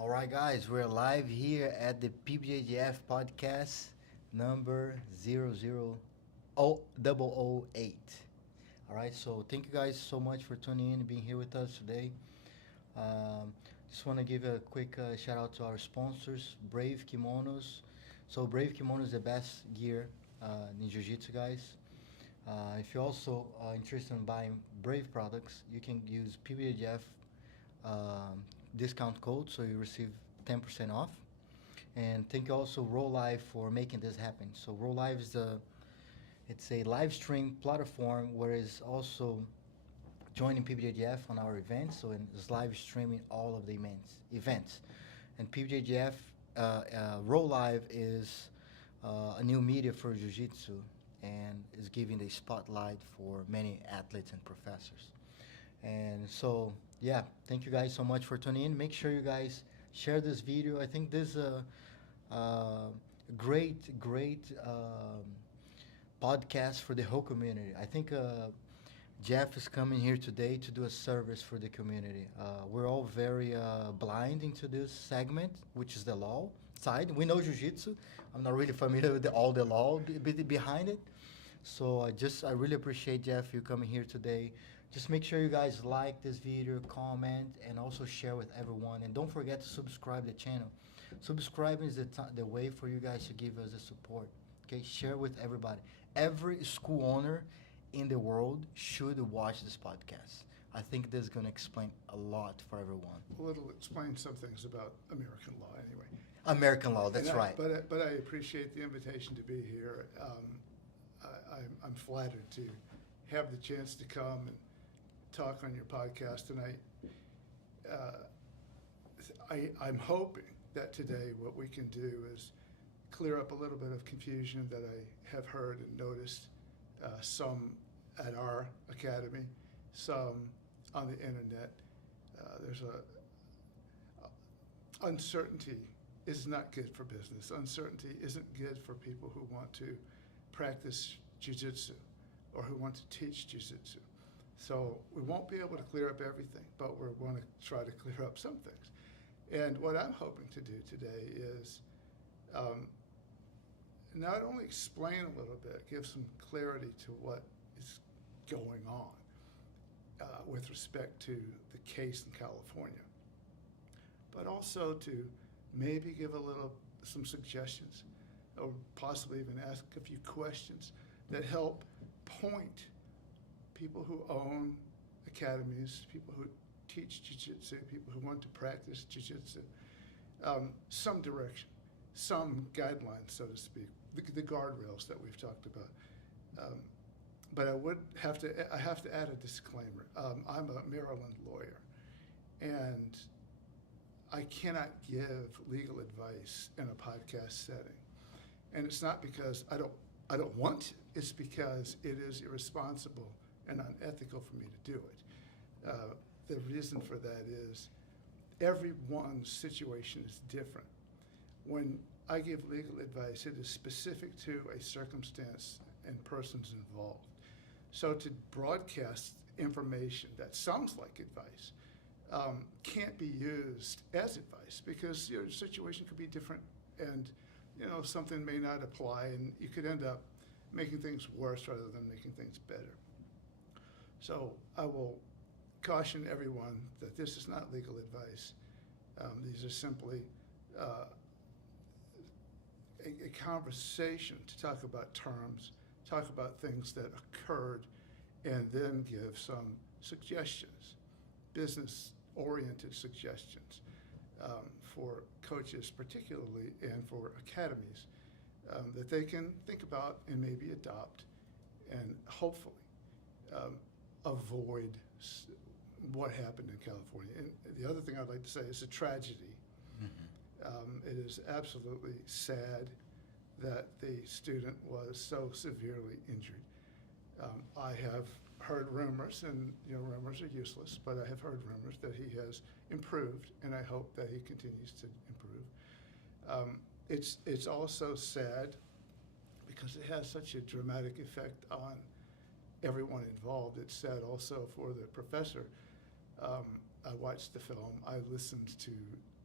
All right, guys, we're live here at the PBJJF podcast number 008. All right, so thank you guys so much for tuning in and being here with us today. Um, just want to give a quick shout out to our sponsors, Brave Kimonos. So, Brave Kimonos is the best gear in Jiu Jitsu, guys. If you're also interested in buying Brave products, you can use PBJF um, discount code so you receive 10% off. And thank you also Roll Live for making this happen. So Roll Live is a live stream platform where it's also joining PBJJF on our events. So it's live streaming all of the events. And PBJJF Roll Live is a new media for Jiu-Jitsu and is giving the spotlight for many athletes and professors. And so, yeah, thank you guys so much for tuning in. Make sure you guys share this video. I think this is a great podcast for the whole community. I think Jeff is coming here today to do a service for the community. We're all very blind into this segment, which is the law side. We know jiu-jitsu. I'm not really familiar with all the law behind it. So I really appreciate Jeff you coming here today. Just make sure you guys like this video, comment, and also share with everyone. And don't forget to subscribe the channel. Subscribing is the way for you guys to give us the support. Okay, share with everybody. Every school owner in the world should watch this podcast. I think this is going to explain a lot for everyone. Well, it'll explain some things about American law anyway. American law, that's right. But I appreciate the invitation to be here. I'm flattered to have the chance to come and talk on your podcast tonight. I'm hoping that today what we can do is clear up a little bit of confusion that I have heard and noticed, some at our academy, some on the internet. There's uncertainty is not good for business. Uncertainty isn't good for people who want to practice jiu-jitsu or who want to teach jiu-jitsu. So we won't be able to clear up everything, but we're going to try to clear up some things. And what I'm hoping to do today is not only explain a little bit, give some clarity to what is going on with respect to the case in California, but also to maybe give some suggestions or possibly even ask a few questions that help point people who own academies, people who teach jiu-jitsu, people who want to practice jiu-jitsu, some direction, some guidelines, so to speak, the guardrails that we've talked about. But I have to add a disclaimer. I'm a Maryland lawyer, and I cannot give legal advice in a podcast setting. And it's not because I don't want to. It's because it is irresponsible and unethical for me to do it. The reason for that is everyone's situation is different. When I give legal advice, it is specific to a circumstance and persons involved. So to broadcast information that sounds like advice can't be used as advice because your situation could be different and something may not apply and you could end up making things worse rather than making things better. So I will caution everyone that this is not legal advice. These are simply a conversation to talk about terms, talk about things that occurred, and then give some suggestions, business-oriented suggestions for coaches particularly and for academies that they can think about and maybe adopt and hopefully avoid what happened in California. And the other thing I'd like to say is a tragedy. Mm-hmm. It is absolutely sad that the student was so severely injured. I have heard rumors, and rumors are useless, but I have heard rumors that he has improved, and I hope that he continues to improve. It's also sad because it has such a dramatic effect on everyone involved. It's sad also for the professor. I watched the film. I listened to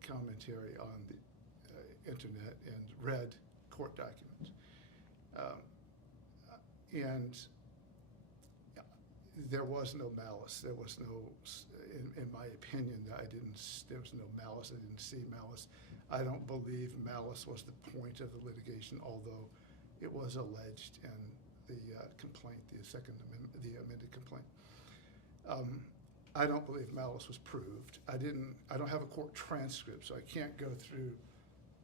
commentary on the internet and read court documents. And there was no malice. There was no, in my opinion, there was no malice. I didn't see malice. I don't believe malice was the point of the litigation, although it was alleged in the complaint, the amended complaint. I don't believe malice was proved. I don't have a court transcript, so I can't go through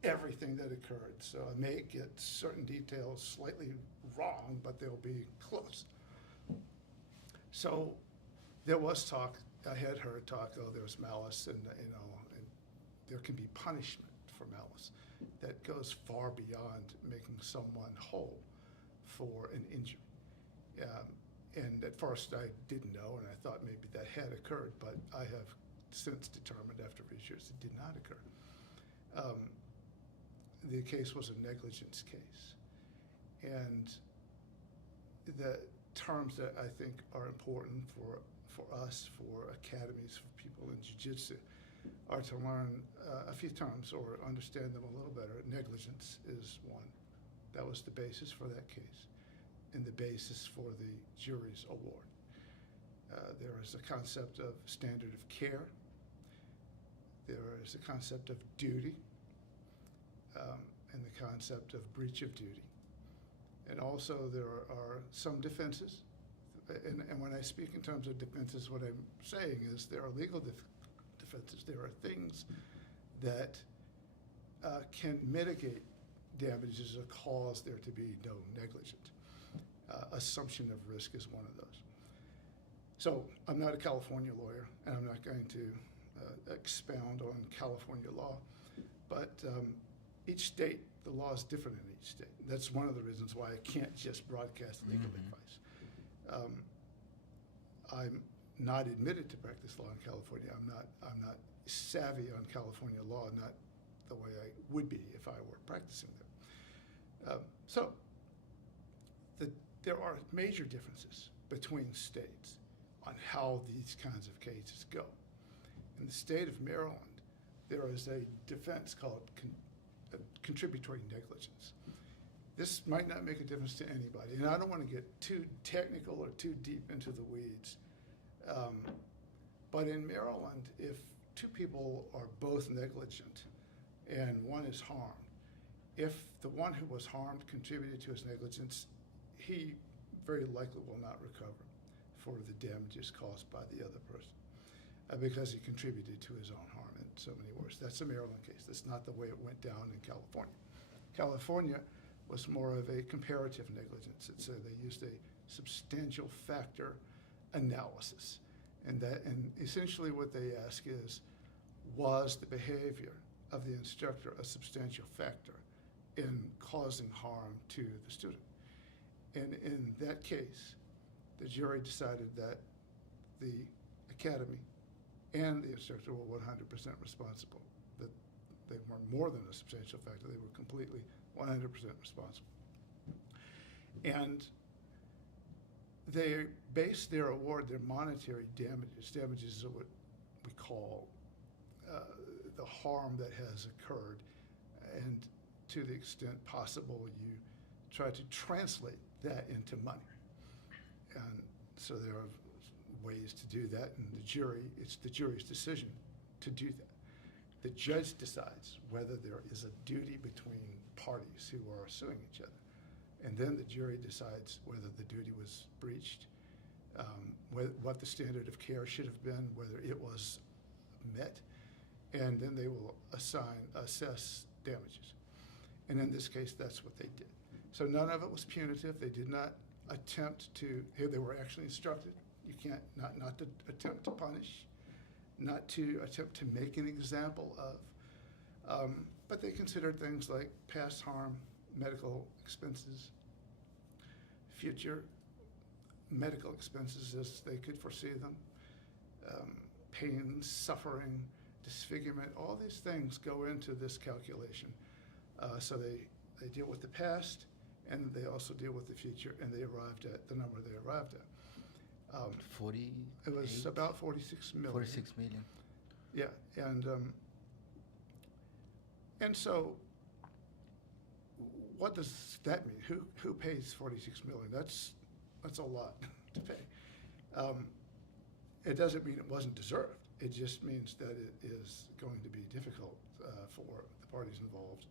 everything that occurred. So I may get certain details slightly wrong, but they'll be close. So there was talk, I had heard talk, oh, there was malice, and and there can be punishment for malice that goes far beyond making someone whole for an injury. And at first I didn't know, and I thought maybe that had occurred, but I have since determined after research it did not occur. The case was a negligence case. And the terms that I think are important for us, for academies, for people in jiu-jitsu, are to learn a few terms or understand them a little better. Negligence is one. That was the basis for that case and the basis for the jury's award. There is a concept of standard of care. There is a concept of duty and the concept of breach of duty. And also there are some defenses. And when I speak in terms of defenses, what I'm saying is there are legal defenses. There are things that can mitigate damages or cause there to be no negligence. Assumption of risk is one of those. So I'm not a California lawyer, and I'm not going to expound on California law, but each state, the law is different in each state. That's one of the reasons why I can't just broadcast legal advice. I'm not admitted to practice law in California. I'm not savvy on California law, not the way I would be if I were practicing there. There are major differences between states on how these kinds of cases go. In the state of Maryland, there is a defense called contributory negligence. This might not make a difference to anybody, and I don't want to get too technical or too deep into the weeds. But in Maryland, if two people are both negligent and one is harmed, if the one who was harmed contributed to his negligence, he very likely will not recover for the damages caused by the other person because he contributed to his own harm in so many words. That's a Maryland case. That's not the way it went down in California. California was more of a comparative negligence. They used a substantial factor analysis. And essentially what they ask is, was the behavior of the instructor a substantial factor in causing harm to the student? And in that case, the jury decided that the academy and the instructor were 100% responsible, that they were more than a substantial factor, they were completely 100% responsible. And they based their award, their monetary damages are what we call the harm that has occurred, and to the extent possible, you try to translate that into money. And so there are ways to do that, and it's the jury's decision to do that. The judge decides whether there is a duty between parties who are suing each other. And then the jury decides whether the duty was breached, what the standard of care should have been, whether it was met, and then they will assess damages. And in this case, that's what they did. So none of it was punitive. They did not attempt to, they were actually instructed, you can't, not to attempt to punish, not to attempt to make an example of, but they considered things like past harm, medical expenses, future medical expenses as they could foresee them, pain, suffering, disfigurement, all these things go into this calculation. So they deal with the past, and they also deal with the future, and they arrived at the number they arrived at. 40. It was about 46 million. 46 million. Yeah, and And so, what does that mean? Who pays $46 million? That's a lot to pay. It doesn't mean it wasn't deserved. It just means that it is going to be difficult for the parties involved,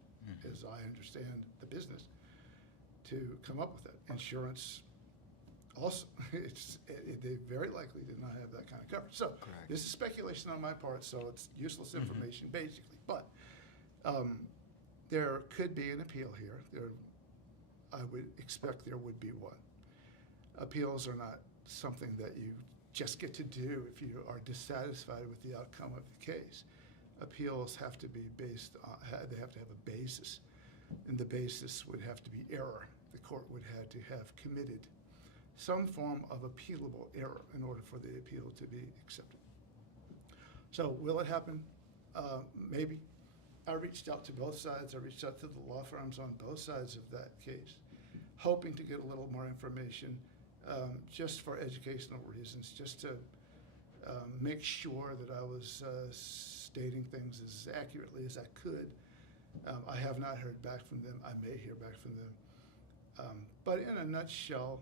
as I understand the business, to come up with it. Insurance also, they very likely did not have that kind of coverage. So Correct. this is speculation on my part, so it's useless information basically. But there could be an appeal here. I would expect there would be one. Appeals are not something that you just get to do if you are dissatisfied with the outcome of the case. Appeals have to be based on, they have to have a basis, and the basis would have to be error. The court would have to have committed some form of appealable error in order for the appeal to be accepted. So will it happen? Maybe. I reached out to both sides. I reached out to the law firms on both sides of that case, hoping to get a little more information, just for educational reasons, just to make sure that I was stating things as accurately as I could. I have not heard back from them. I may hear back from them. But in a nutshell,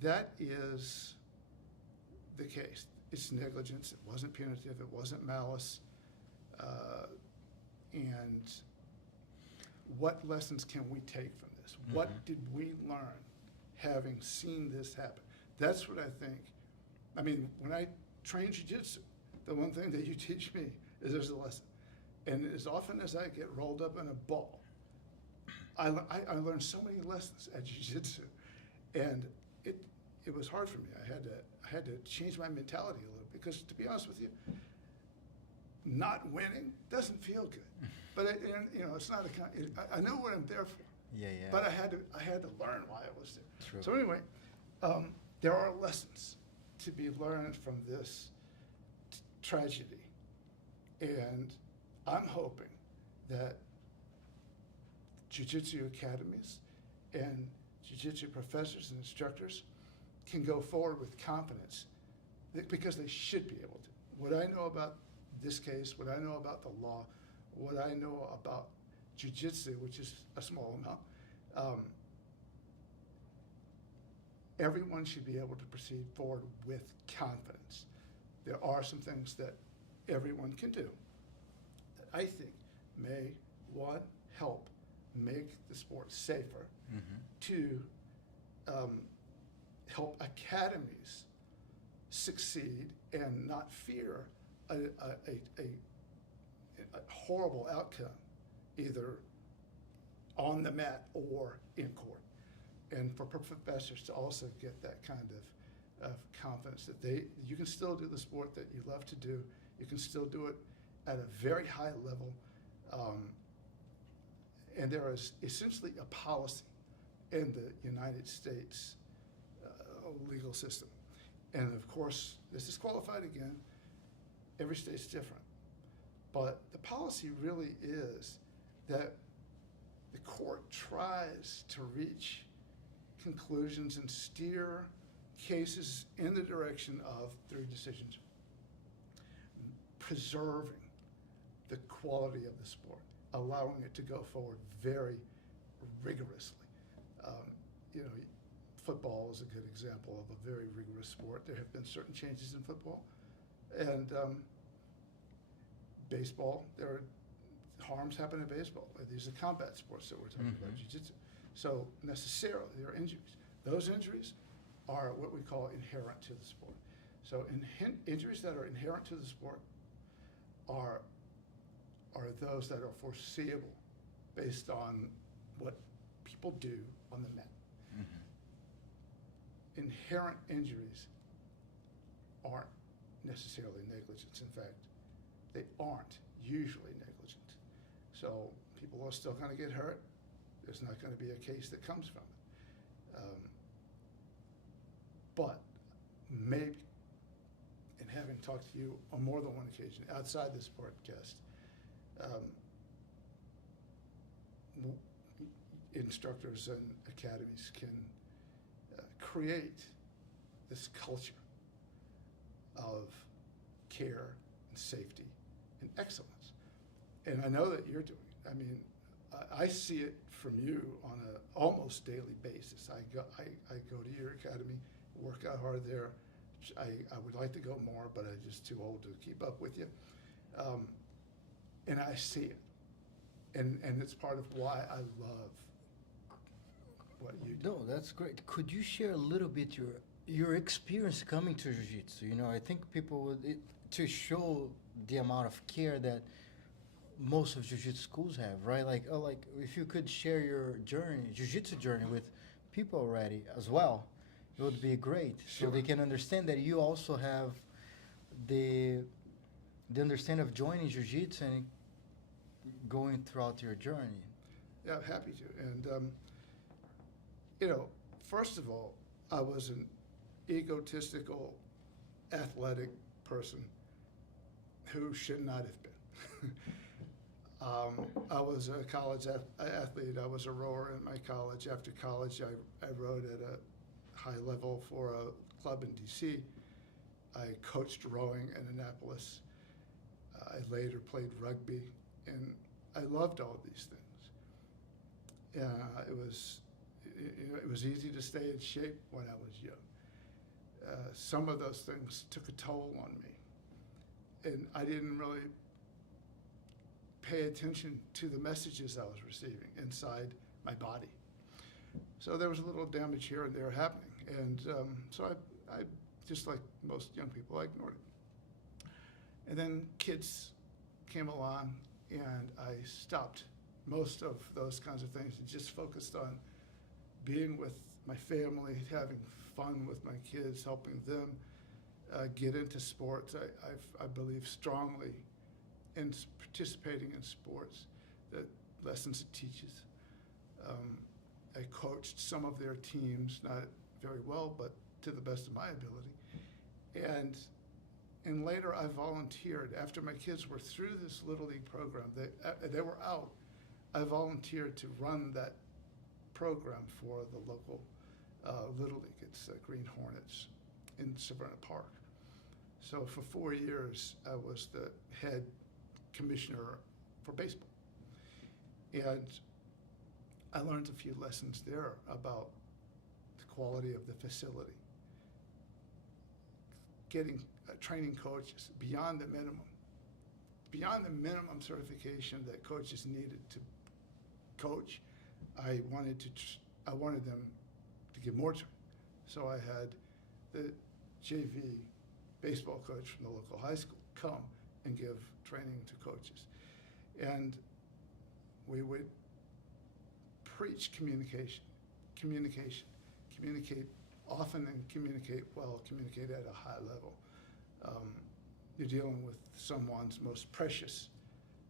that is the case. It's negligence. It wasn't punitive. It wasn't malice. And what lessons can we take from this? What did we learn having seen this happen? That's what I think. I mean, when I train jiu-jitsu, the one thing that you teach me is there's a lesson. And as often as I get rolled up in a ball, I learned so many lessons at jiu-jitsu. And it was hard for me. I had to change my mentality a little, because to be honest with you, not winning doesn't feel good. But it's not I know what I'm there for. Yeah. But I had to learn why I was there. True. So anyway, there are lessons to be learned from this tragedy, and I'm hoping that jiu-jitsu academies and jiu-jitsu professors and instructors can go forward with confidence, because they should be able to. What I know about this case, what I know about the law, what I know about jiu-jitsu, which is a small amount, everyone should be able to proceed forward with confidence. There are some things that everyone can do that I think may, one, help make the sport safer, to help academies succeed and not fear a horrible outcome, either on the mat or in court. And for professors to also get that kind of confidence that you can still do the sport that you love to do, you can still do it at a very high level, and there is essentially a policy in the United States legal system. And of course, this is qualified again, every state's different. But the policy really is that the court tries to reach conclusions and steer cases in the direction of, through decisions, preserving the quality of the sport, allowing it to go forward very rigorously. Football is a good example of a very rigorous sport. There have been certain changes in football. And baseball, there are harms happen in baseball. These are combat sports that we're talking about, jiu-jitsu. So necessarily, there are injuries. Those injuries are what we call inherent to the sport. So injuries that are inherent to the sport are those that are foreseeable based on what people do on the mat. Inherent injuries aren't necessarily negligence. In fact, they aren't usually negligent. So people are still going to get hurt. There's not going to be a case that comes from it. But maybe, in having talked to you on more than one occasion outside this podcast, instructors and academies can create this culture of care and safety and excellence. and I know that you're doing it. I mean, I see it from you on an almost daily basis. I go to your academy, work out hard there. I would like to go more, but I'm just too old to keep up with you. And I see it, and it's part of why I love what you do. No, that's great. Could you share a little bit your experience coming to jiu-jitsu? You know, I think people would to show the amount of care that most of jiu-jitsu schools have, right? Like, like if you could share your journey, jiu-jitsu journey with people already as well, it would be great. Sure. So they can understand that you also have the understanding of joining jiu-jitsu and going throughout your journey. Yeah, I'm happy to. And first of all, I was an egotistical, athletic person who should not have been. I was a college athlete. I was a rower in my college. After college, I rowed at a high level for a club in D.C. I coached rowing in Annapolis. I later played rugby, and I loved all these things. It was easy to stay in shape when I was young. Some of those things took a toll on me, and I didn't really pay attention to the messages I was receiving inside my body. So there was a little damage here and there happening, and so I just like most young people, I ignored it. And then kids came along, and I stopped most of those kinds of things and just focused on being with my family, having fun with my kids, helping them get into sports. I believe strongly in participating in sports, the lessons it teaches. I coached some of their teams, not very well, but to the best of my ability. And later I volunteered. After my kids were through this Little League program, they were out, I volunteered to run that program for the local Little League. It's Green Hornets in Severna Park. So for 4 years, I was the head commissioner for baseball. And I learned a few lessons there about the quality of the facility, getting training coaches beyond the minimum certification that coaches needed to coach. I wanted them to give more training. So I had the JV baseball coach from the local high school come and give training to coaches. And we would preach communication, communicate often and communicate well, communicate at a high level. You're dealing with someone's most precious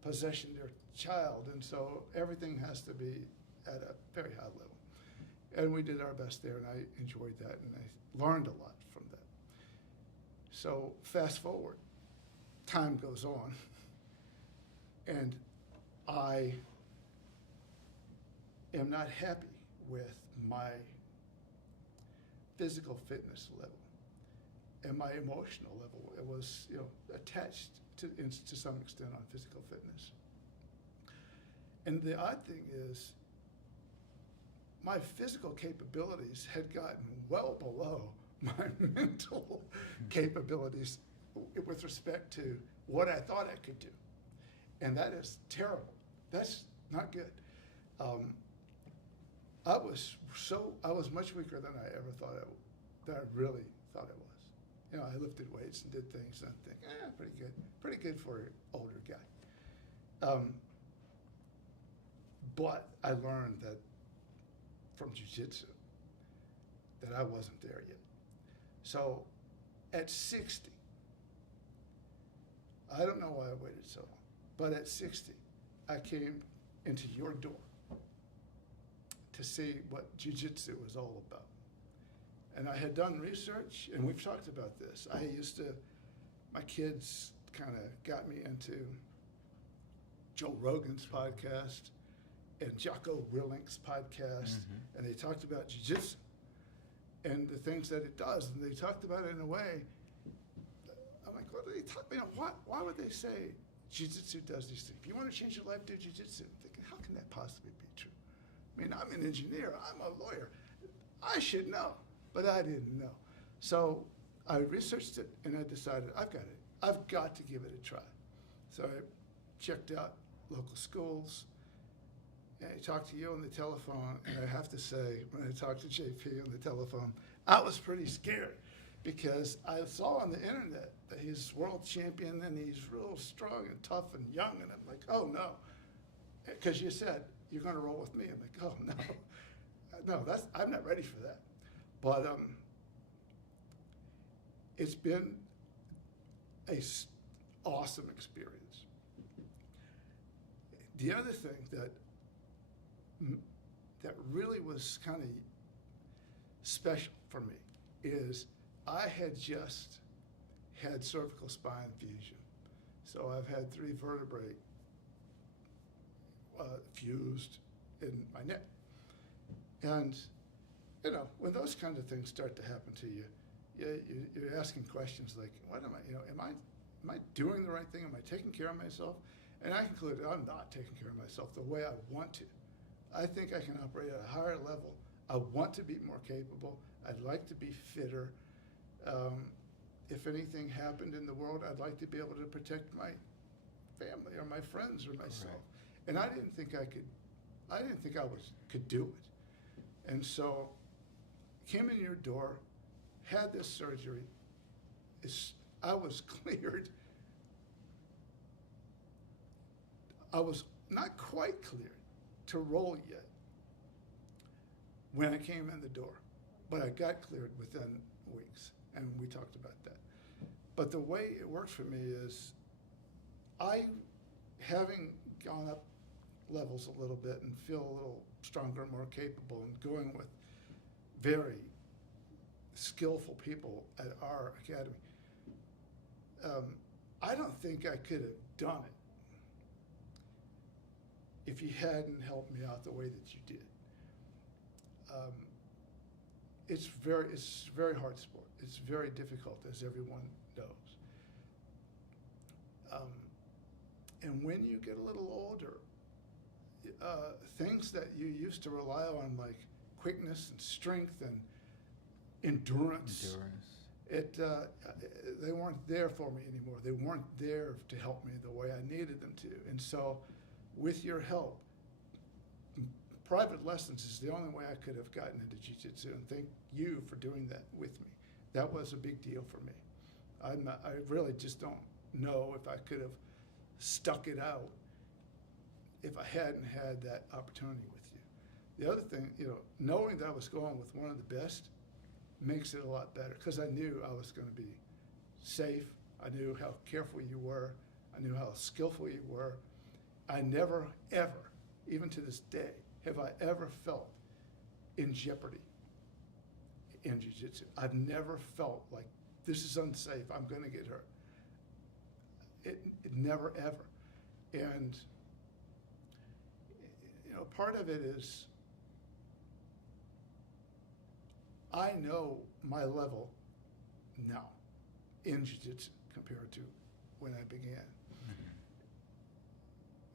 possession, their child, and so everything has to be at a very high level. And we did our best there, and I enjoyed that, and I learned a lot from that. So fast forward, time goes on, and I am not happy with my physical fitness level and my emotional level. It was, attached to some extent on physical fitness. And the odd thing is, my physical capabilities had gotten well below my mental capabilities with respect to what I thought I could do. And that is terrible. That's not good. I was much weaker than I ever thought that I really thought I was. I lifted weights and did things, and I think, pretty good for an older guy. But I learned that from jiu-jitsu that I wasn't there yet. So at 60, I don't know why I waited so long, but at 60, I came into your door to see what jiu-jitsu was all about. And I had done research, and we've talked about this. My kids kind of got me into Joe Rogan's podcast and Jocko Willink's podcast, and they talked about jiu-jitsu and the things that it does, and they talked about it in a way, I'm like, what do they talk about? Why would they say jiu-jitsu does these things. If you want to change your life, do jiu-jitsu. I'm thinking, how can that possibly be true? I mean, I'm an engineer, I'm a lawyer. I should know, but I didn't know. So I researched it and I decided I've got to give it a try. So I checked out local schools, and I talked to you on the telephone, and I have to say, when I talked to JP on the telephone, I was pretty scared because I saw on the internet that he's world champion and he's real strong and tough and young, and I'm like, oh no. Because you said, you're gonna roll with me. I'm like, oh no. No, I'm not ready for that. But it's been a awesome experience. The other thing that really was kind of special for me is I had just had cervical spine fusion. So I've had 3 vertebrae fused in my neck. And, you know, when those kind of things start to happen to you, you're asking questions like, what am I, am I doing the right thing? Am I taking care of myself? And I concluded I'm not taking care of myself the way I want to. I think I can operate at a higher level. I want to be more capable. I'd like to be fitter. If anything happened in the world, I'd like to be able to protect my family or my friends or myself. Correct. And I didn't think I could do it. And so came in your door, had this surgery. I was cleared. I was not quite cleared to roll yet when I came in the door, but I got cleared within weeks, and we talked about that. But the way it worked for me is having gone up levels a little bit and feel a little stronger, more capable, and going with very skillful people at our academy, I don't think I could have done it if you hadn't helped me out the way that you did. It's very hard sport. It's very difficult, as everyone knows. And when you get a little older, things that you used to rely on, like quickness and strength and endurance. They weren't there for me anymore. They weren't there to help me the way I needed them to. And so with your help, private lessons is the only way I could have gotten into jiu-jitsu, and thank you for doing that with me. That was a big deal for me. I really just don't know if I could have stuck it out if I hadn't had that opportunity with you. The other thing, knowing that I was going with one of the best makes it a lot better, because I knew I was going to be safe. I knew how careful you were. I knew how skillful you were. I never, ever, even to this day, have I ever felt in jeopardy in jiu-jitsu. I've never felt like this is unsafe, I'm going to get hurt. It never, ever. And, part of it is I know my level now in jiu-jitsu compared to when I began.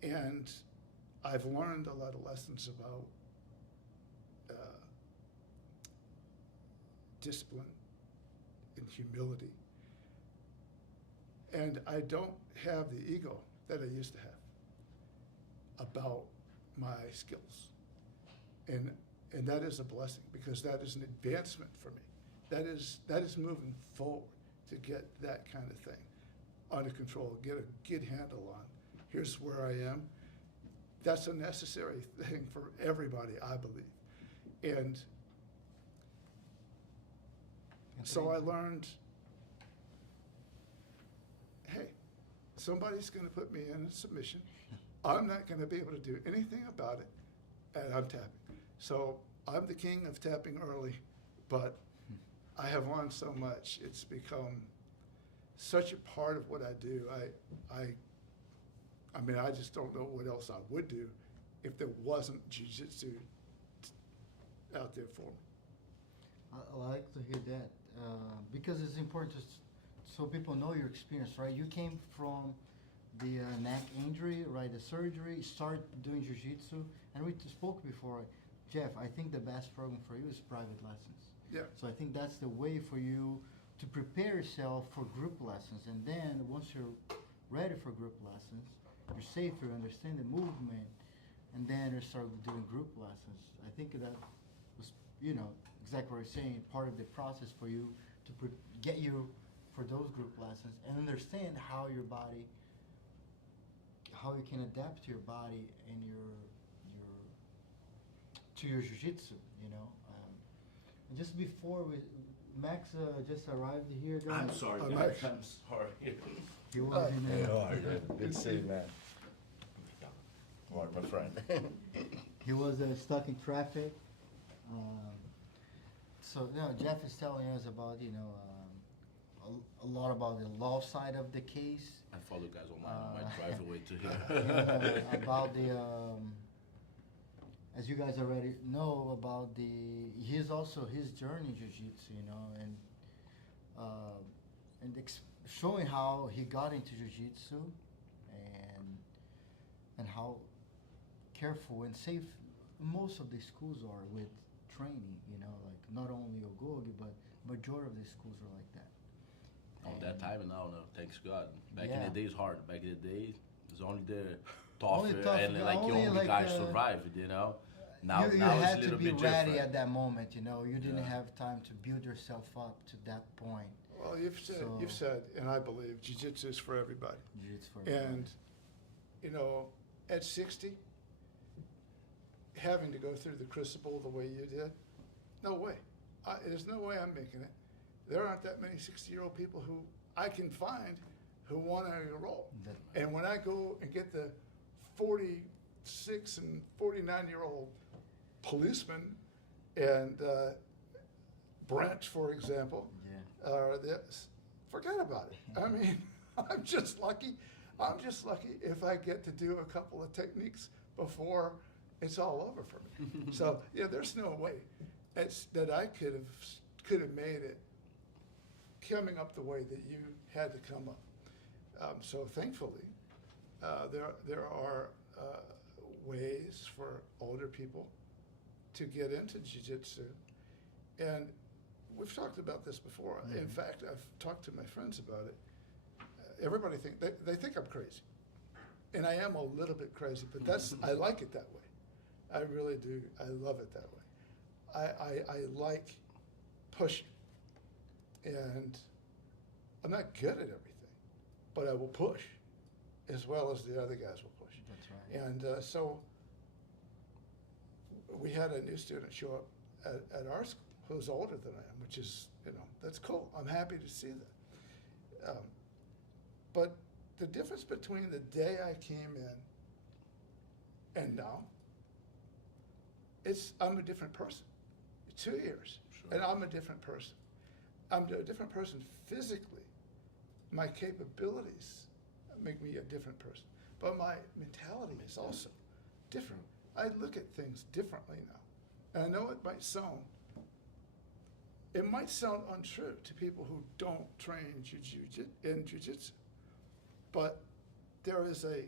And I've learned a lot of lessons about discipline and humility. And I don't have the ego that I used to have about my skills. And that is a blessing, because that is an advancement for me. That is moving forward to get that kind of thing under control, get a good handle on. Here's where I am. That's a necessary thing for everybody, I believe. And so I learned, hey, somebody's going to put me in a submission. I'm not going to be able to do anything about it, and I'm tapping. So I'm the king of tapping early, but I have learned so much. It's become such a part of what I do. I mean, I just don't know what else I would do if there wasn't jiu-jitsu out there for me. I like to hear that, because it's important so people know your experience, right? You came from the neck injury, right, the surgery, start doing jiu-jitsu. And we spoke before, Jeff, I think the best program for you is private lessons. Yeah. So I think that's the way for you to prepare yourself for group lessons. And then once you're ready for group lessons, you're safe, you understand the movement, and then you start doing group lessons. I think that was, exactly what you're saying, part of the process for you to get you for those group lessons and understand how your body, how you can adapt to your body and to your jiu-jitsu, and just before Max just arrived here, guys. I'm sorry, Oh, guys. Max. I'm sorry. He was in Hey, there. how are you? Good to see you, man. Come on, my friend. He was stuck in traffic. So Jeff is telling us about a lot about the law side of the case. I follow guys on my driveway to here. About the as you guys already know about his journey in jiu-jitsu, and showing how he got into jiu-jitsu and how careful and safe most of the schools are with training, like not only Ogogi, but majority of the schools are like that. On that time and now, no, thanks God. Back in Yeah. the day, it's hard. Back in the day, it's only the Only tougher tough and guy, like only only like, guys survived. Now, you now it's a had to little be bit ready different. at that moment, You didn't Yeah. have time to build yourself up to that point. Well, you've said, and I believe, jiu-jitsu is for everybody. Jiu-jitsu for And, at 60, having to go through the crucible the way you did, no way. There's no way I'm making it. There aren't that many 60-year-old people who I can find who want to enroll. That- And when I go and get the 46 and 49-year-old policemen and Brent, for example, Yeah. forget about it. I mean, I'm just lucky. I'm just lucky if I get to do a couple of techniques before it's all over for me. So there's no way that I could have made it coming up the way that you had to come up. So thankfully, there are ways for older people to get into jiu-jitsu, and we've talked about this before. Mm-hmm. In fact, I've talked to my friends about it. Everybody they think I'm crazy, and I am a little bit crazy, but I like it that way. I really do. I love it that way. I like pushing, and I'm not good at everything, but I will push as well as the other guys will push. That's right. And so we had a new student show up at our school who's older than I am, which is, that's cool. I'm happy to see that. But the difference between the day I came in and now, I'm a different person. 2 years, Sure. and I'm a different person. I'm a different person physically. My capabilities make me a different person, but my mentality is also different. I look at things differently now. And I know it might sound untrue to people who don't train in jiu-jitsu, but there is a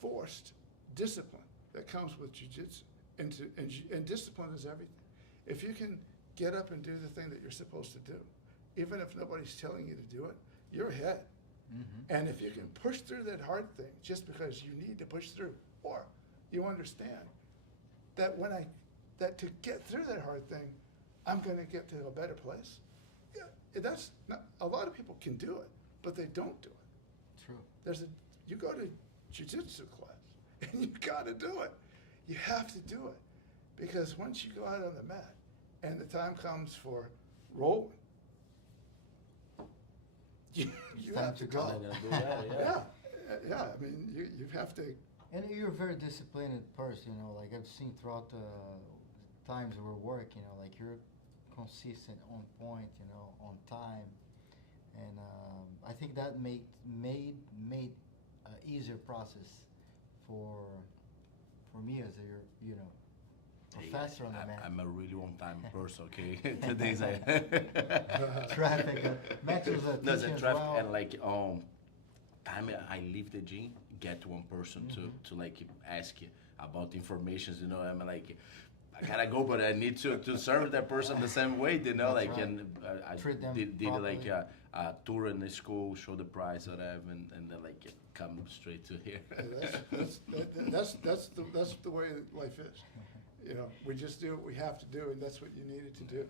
forced discipline that comes with jiu-jitsu, and discipline is everything. If you can get up and do the thing that you're supposed to do, even if nobody's telling you to do it, you're ahead. Mm-hmm. And if you can push through that hard thing just because you need to push through, or you understand that to get through that hard thing, I'm going to get to a better place. Yeah, that's not, a lot of people can do it, but they don't do it. True. You go to jiu-jitsu class and you got to do it. You have to do it, because once you go out on the mat and the time comes for rolling, you time have to to go. go. I'm gonna do that, Yeah. I mean, you have to. And you're a very disciplined person, like I've seen throughout the times we work, like you're consistent, on point, on time. And I think that made easier process for me as a professor on the mat. I'm a really on-time person, okay? Today's Traffic. Max was a There's teacher a as traffic well. and like time I leave the gym, get one person to like ask about information. You know, I'm like, I gotta go, but I need to serve that person the same way. You know, That's like right. and I Treat them did like properly. a tour in the school, show the price, whatever, and then like come straight to here. That's the way life is. You know, we just do what we have to do, and that's what you needed to do.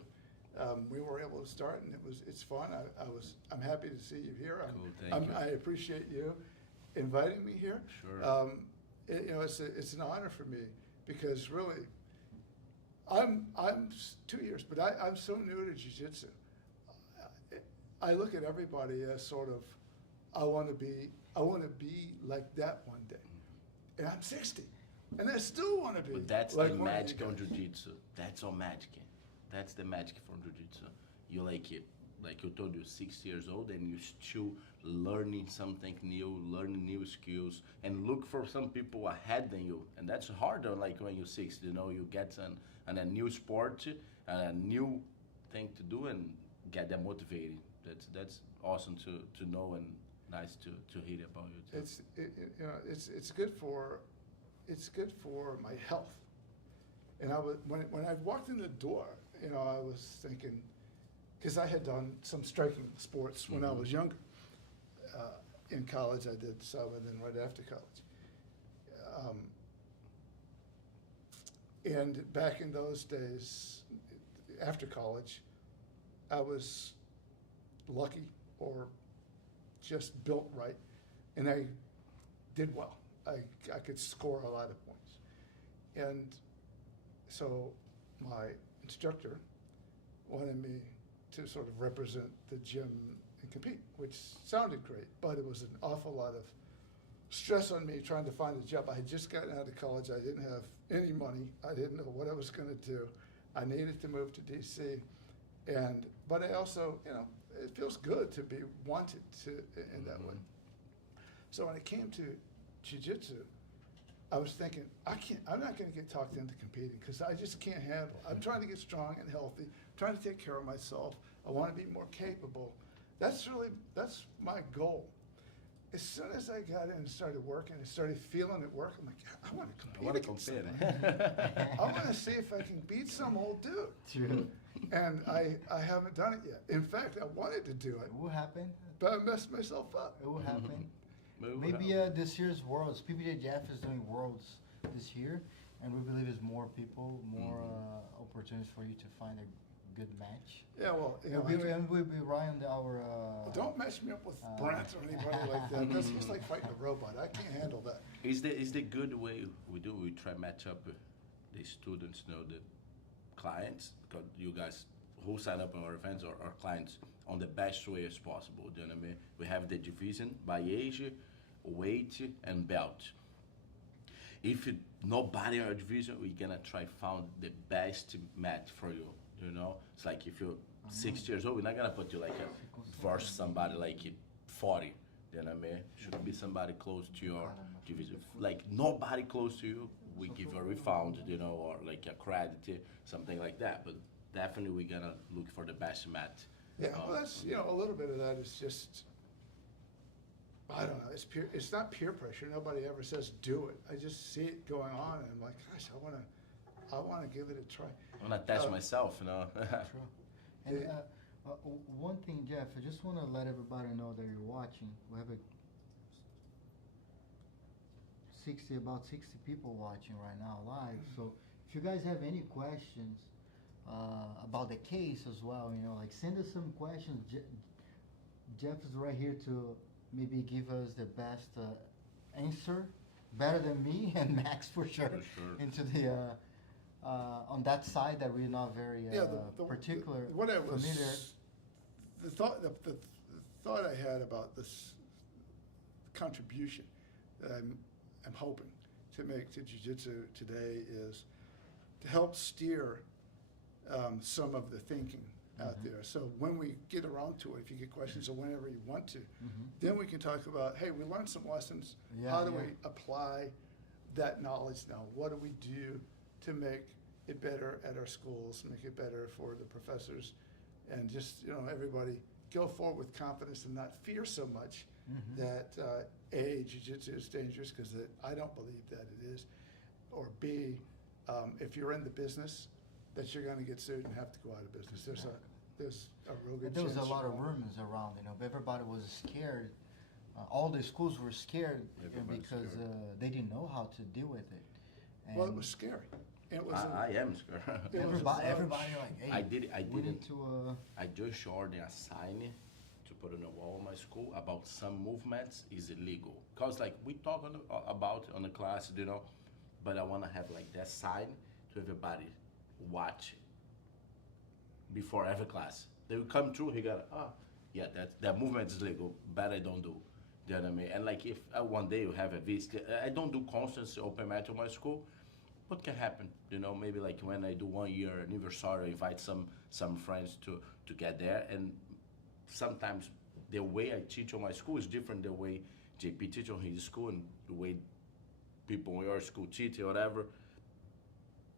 We were able to start, and it's fun. I'm happy to see you here. Cool, thank you. I appreciate you inviting me here. Sure. You know, it's an honor for me because really, I'm 2 years, but I'm so new to jiu-jitsu. I look at everybody as sort of, I want to be like that one day, and I'm 60, and I still want to be. But that's like the one of you magic on guys. jiu-jitsu. That's all magic. That's the magic from jiu-jitsu. You like it, like you told you, 6 years old, and you still learning something new, learning new skills, and look for some people ahead than you. And that's harder. Like when you're 60, you know, you get on a new sport, a new thing to do, and get them motivated. That's awesome to know and nice to hear about you too. You know, it's good for my health. And when I walked in the door, you know, I was thinking, because I had done some striking sports when I was younger. In college, I did some, and then right after college. And back in those days, after college, I was lucky or just built right, and I did well. I could score a lot of points. And so my instructor wanted me to sort of represent the gym and compete, which sounded great, but it was an awful lot of stress on me trying to find a job. I had just gotten out of college. I didn't have any money. I didn't know what I was going to do. I needed to move to DC, but I also, you know, it feels good to be wanted in that way. So when it came to jiu-jitsu, I was thinking, I'm not going to get talked into competing because I just can't handle it. I'm trying to get strong and healthy, trying to take care of myself. I want to be more capable. That's my goal. As soon as I got in and started working and started feeling it work, I'm like, I want to compete. I want to against compare. somebody. I want to see if I can beat some old dude. True. And I haven't done it yet. In fact, I wanted to do it, It will happen. but I messed myself up. It will happen. Maybe Maybe this year's Worlds, PBJJF is doing Worlds this year, and we believe there's more people, more opportunities for you to find a good match. Yeah, well, you know, We'll be Ryan, our. don't match me up with Brent or anybody like that. That's just like fighting a robot. I can't handle that. Is the good way we do? We try match up the students, you know, the clients, because you guys who sign up on our events are our clients on the best way as possible. Do you know what I mean? We have the division by age, weight, and belt. If nobody in our division, we're gonna try find the best match for you. You know, it's like if you're 60 years old, we're not gonna put you like a versus somebody like 40. You know what I mean? Should be somebody close to your division. Like nobody close to you, we give a refund, you know, or like a credit, something like that. But definitely we're gonna look for the best match. Yeah, well, that's, you know, a little bit of that is just, I don't know, it's not peer pressure. Nobody ever says do it. I just see it going on, and I'm like, gosh, I wanna give it a try. I'm gonna test myself, you know. True. And one thing, Jeff, I just want to let everybody know that you're watching. We have about 60 people watching right now live. So if you guys have any questions about the case as well, you know, like send us some questions. Jeff is right here to maybe give us the best answer, better than me and Max for sure. For sure. Into the on that side that we're not very particular, what I was, familiar. the thought I had about this contribution that I'm hoping to make to jiu-jitsu today is to help steer some of the thinking out there. So when we get around to it, if you get questions or whenever you want to, then we can talk about, hey, we learned some lessons. Yeah, How do yeah. we apply that knowledge now? What do we do to make it better at our schools, make it better for the professors, and just, you know, everybody go forward with confidence and not fear so much that A, jiu-jitsu is dangerous, because I don't believe that it is, or B, if you're in the business, that you're going to get sued and have to go out of business. There's a real good But there was a chance lot you of won't. rumors around, everybody was scared. All the schools were scared Everybody's because scared. they didn't know how to deal with it. And Well, it was scary. It was I am scared. It was everybody like, hey, I we need didn't. to. I just ordered a sign to put on the wall of my school about some movements is illegal. Cause like we talk about on the class, but I want to have like that sign to everybody watch before every class. They will come through. He got yeah, that movement is legal. But I don't do. You know what I mean? And like if one day you have a visit, I don't do constant open mat to my school. What can happen? Maybe like when I do 1 year anniversary, I invite some friends to get there. And sometimes the way I teach on my school is different the way JP teach on his school and the way people in your school teach or whatever.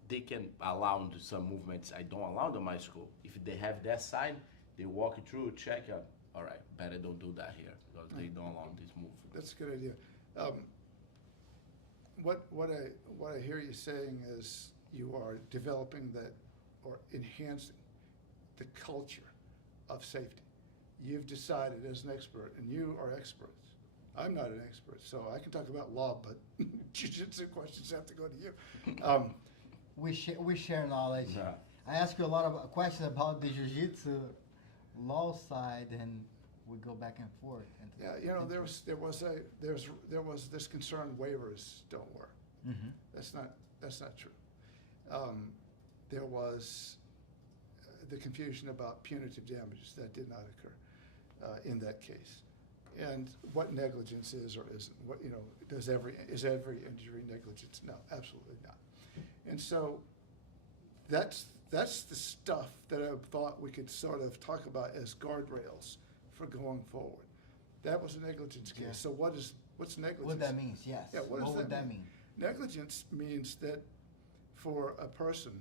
They can allow into some movements I don't allow in my school. If they have that sign, they walk it through, check out. All right, better don't do that here because they don't allow this move. That's a good idea. What I hear you saying is you are developing that or enhancing the culture of safety. You've decided as an expert, and you are experts. I'm not an expert, so I can talk about law, but jiu-jitsu questions have to go to you. We share knowledge. Yeah. I ask you a lot of questions about the jiu-jitsu law side, and we go back and forth. Yeah, there was this concern waivers don't work. Mm-hmm. That's not true. There was the confusion about punitive damages that did not occur in that case, and what negligence is or isn't. What is every injury negligence? No, absolutely not. And so that's the stuff that I thought we could sort of talk about as guardrails for going forward. That was a negligence case. Yeah. So what's negligence? What that means, yes. Yeah, what would that mean? Negligence means that for a person,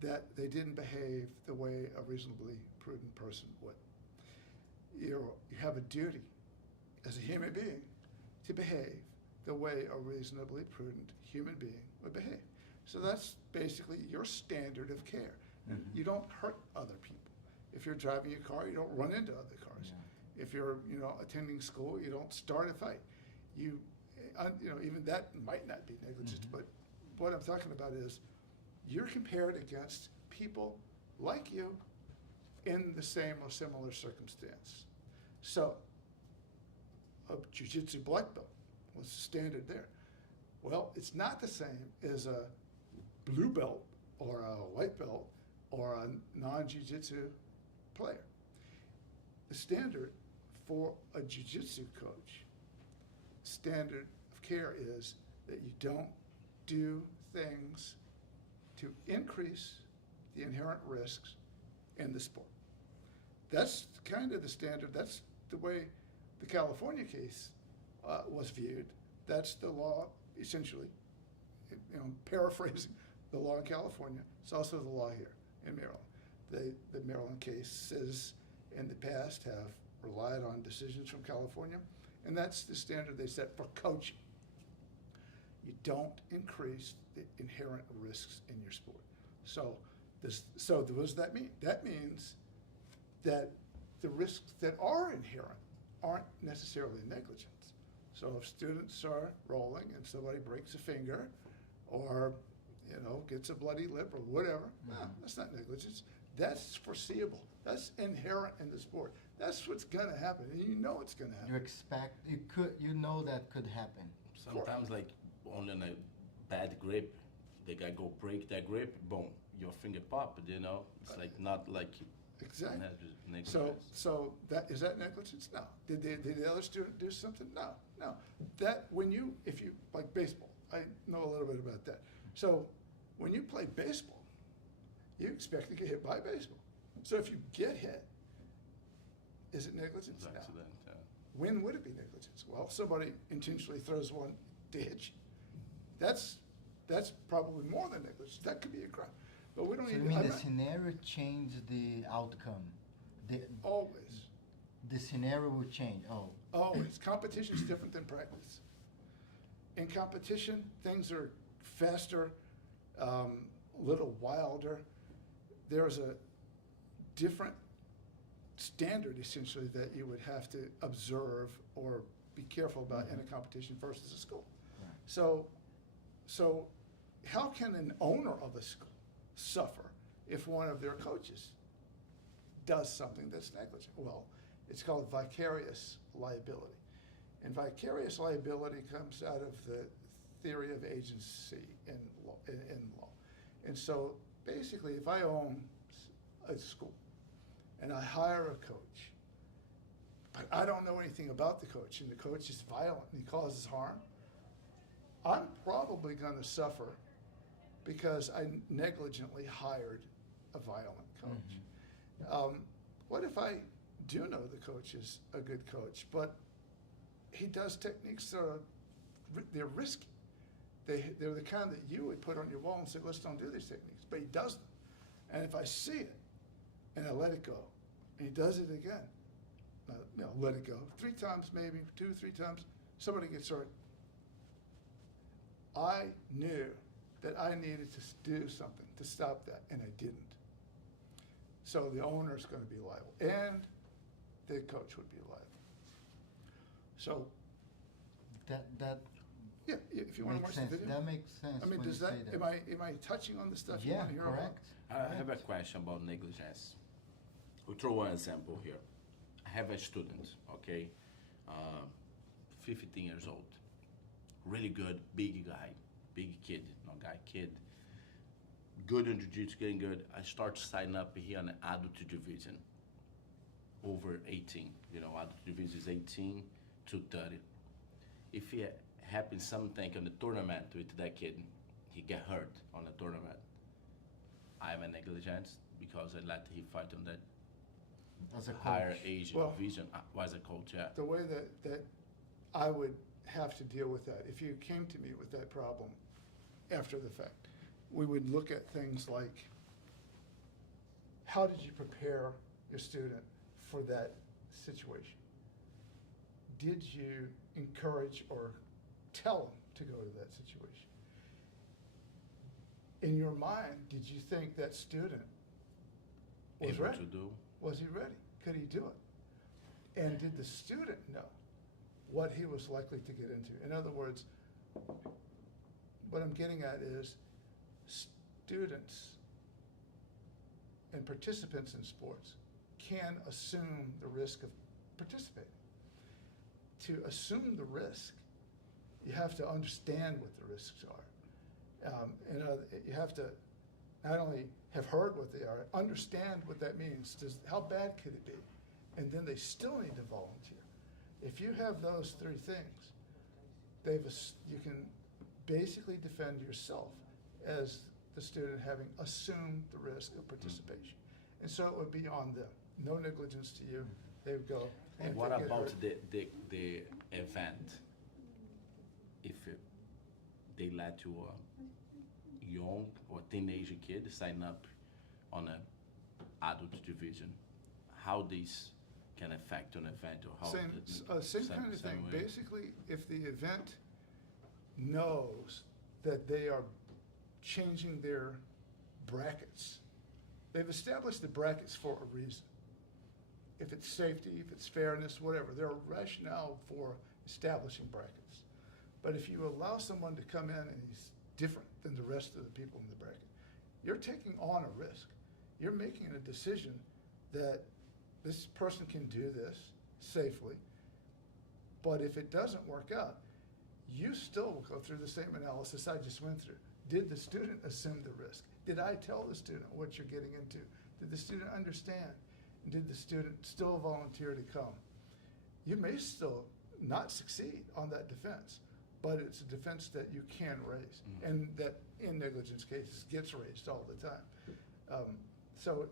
that they didn't behave the way a reasonably prudent person would. You have a duty as a human being to behave the way a reasonably prudent human being would behave. So that's basically your standard of care. Mm-hmm. You don't hurt other people. If you're driving a car, you don't run into other cars. Yeah. If you're attending school, you don't start a fight. Even that might not be negligence, Mm-hmm. but what I'm talking about is you're compared against people like you in the same or similar circumstance. So a jiu-jitsu black belt was the standard there. Well, it's not the same as a blue belt or a white belt or a non-jiu-jitsu player. The standard for a jiu-jitsu coach, standard of care is that you don't do things to increase the inherent risks in the sport. That's kind of the standard. That's the way the California case was viewed. That's the law, essentially. Paraphrasing the law in California, it's also the law here in Maryland. The Maryland cases in the past have relied on decisions from California, and that's the standard they set for coaching. You don't increase the inherent risks in your sport. So what does that mean? That means that the risks that are inherent aren't necessarily negligence. So if students are rolling and somebody breaks a finger or gets a bloody lip or whatever, no, that's not negligence. That's foreseeable. That's inherent in the sport. That's what's gonna happen, and you know it's gonna happen. You know that could happen. Sometimes like on a bad grip, the guy go break that grip, boom, your finger pop. It's like not like Exactly. negligence. So is that negligence? No. Did the other student do something? No. If you like baseball, I know a little bit about that. So when you play baseball, you expect to get hit by a baseball. So if you get hit, is it negligence? It's No. accident, yeah. When would it be negligence? Well, somebody intentionally throws one to hit you. That's probably more than negligence. That could be a crime. But we don't So you even. mean the scenario changed the outcome? Always. the scenario will change. Oh, Always. Competition is different than practice. In competition, things are faster, a little wilder. There's a different standard, essentially, that you would have to observe or be careful about in a competition versus a school. Right. So how can an owner of a school suffer if one of their coaches does something that's negligent? Well, it's called vicarious liability. And vicarious liability comes out of the theory of agency in law. And so basically, if I own a school and I hire a coach, but I don't know anything about the coach, and the coach is violent and he causes harm, I'm probably going to suffer because I negligently hired a violent coach. What if I do know the coach is a good coach, but he does techniques that are they're risky? They're the kind that you would put on your wall and say, let's don't do these techniques, but he does them. And if I see it and I let it go, and he does it again, let it go 3 times, maybe 2, 3 times, somebody gets hurt. I knew that I needed to do something to stop that, and I didn't. So the owner is going to be liable, and the coach would be liable. So that yeah, if you want to makes watch the sense. video. That makes sense. I mean, when does you that, say am I touching on the stuff you Yeah, want to hear correct. I have a question about negligence. We'll throw one example here. I have a student, okay, 15 years old, really good, big guy, big kid, not guy, kid, good in jiu-jitsu, getting good. I start to sign up here on the adult division, over 18. Adult division is 18 to 30. If it happens something on the tournament with that kid, he get hurt on the tournament, I am a negligence because I let him fight on that As a higher coach. age Well, division as a coach. Yeah. The way that I would have to deal with that, if you came to me with that problem after the fact, we would look at things like, how did you prepare your student for that situation? Did you encourage or tell them to go to that situation? In your mind, did you think that student was Able ready? to do. Was he ready? Could he do it? And did the student know what he was likely to get into? In other words, what I'm getting at is students and participants in sports can assume the risk of participating. To assume the risk, you have to understand what the risks are. You have to not only have heard what they are, understand what that means. How bad could it be? And then they still need to volunteer. If you have those 3 things, you can basically defend yourself as the student having assumed the risk of participation. And so it would be on them. No negligence to you. They would go. And if what they get about hurt- the event? If they let you a young or teenage kid sign up on an adult division, how this can affect an event or how Same kind of thing. way? Basically, if the event knows that they are changing their brackets, they've established the brackets for a reason. If it's safety, if it's fairness, whatever, there are rationale for establishing brackets. But if you allow someone to come in and he's different than the rest of the people in the bracket, you're taking on a risk. You're making a decision that this person can do this safely, but if it doesn't work out, you still will go through the same analysis I just went through. Did the student assume the risk? Did I tell the student what you're getting into? Did the student understand? And did the student still volunteer to come? You may still not succeed on that defense, but it's a defense that you can raise, and that in negligence cases gets raised all the time. So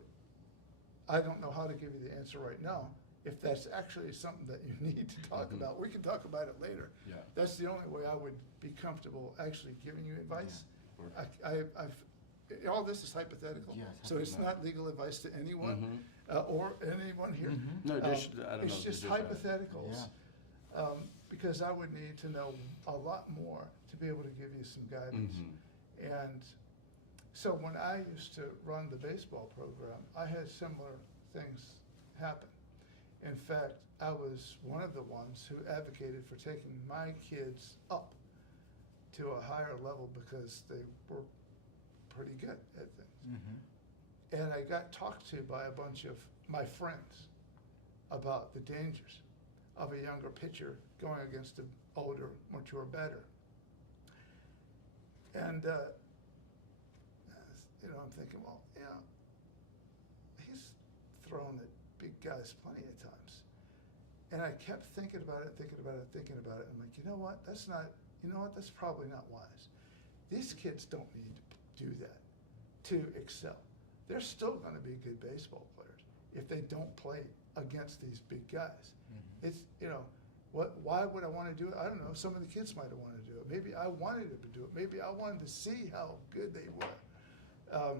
I don't know how to give you the answer right now. If that's actually something that you need to talk about, we can talk about it later. Yeah. That's the only way I would be comfortable actually giving you advice. Yeah. all this is hypothetical. Yes, So it's hypothetical. not legal advice to anyone, Mhm. Or anyone here. Mhm. No, just, I don't It's know, just just, hypotheticals. Because I would need to know a lot more to be able to give you some guidance. Mhm. And so when I used to run the baseball program, I had similar things happen. In fact, I was one of the ones who advocated for taking my kids up to a higher level because they were pretty good at things. Mm-hmm. And I got talked to by a bunch of my friends about the dangers of a younger pitcher going against an older, mature batter. And, I'm thinking, well, he's thrown at big guys plenty of times. And I kept thinking about it. I'm like, that's probably not wise. These kids don't need to do that to excel. They're still going to be good baseball players if they don't play against these big guys. Mm-hmm. It's, why would I want to do it? I don't know. Some of the kids might have wanted to do it. Maybe I wanted them to do it. Maybe I wanted to see how good they were.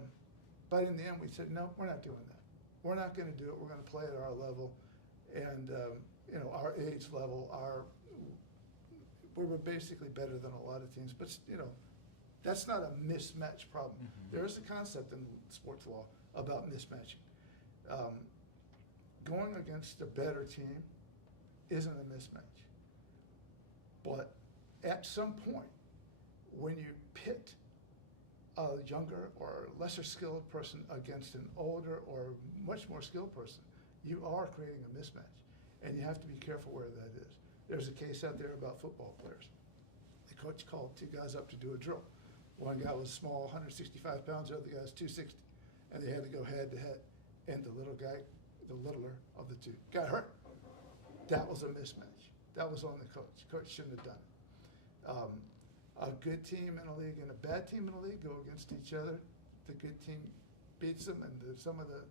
But in the end, we said, no, we're not doing that. We're not going to do it. We're going to play at our level. And, our age level, we were basically better than a lot of teams. But, that's not a mismatch problem. Mhm. There is a concept in sports law about mismatching. Going against a better team isn't a mismatch. But at some point, when you pit a younger or lesser skilled person against an older or much more skilled person, you are creating a mismatch. And you have to be careful where that is. There's a case out there about football players. The coach called two guys up to do a drill. One guy was small, 165 pounds, the other guy was 260. And they had to go head to head. And the little guy, the littler of the two, got hurt. That was a mismatch. That was on the coach. Coach shouldn't have done it. A good team in a league and a bad team in a league go against each other. The good team beats them and some of the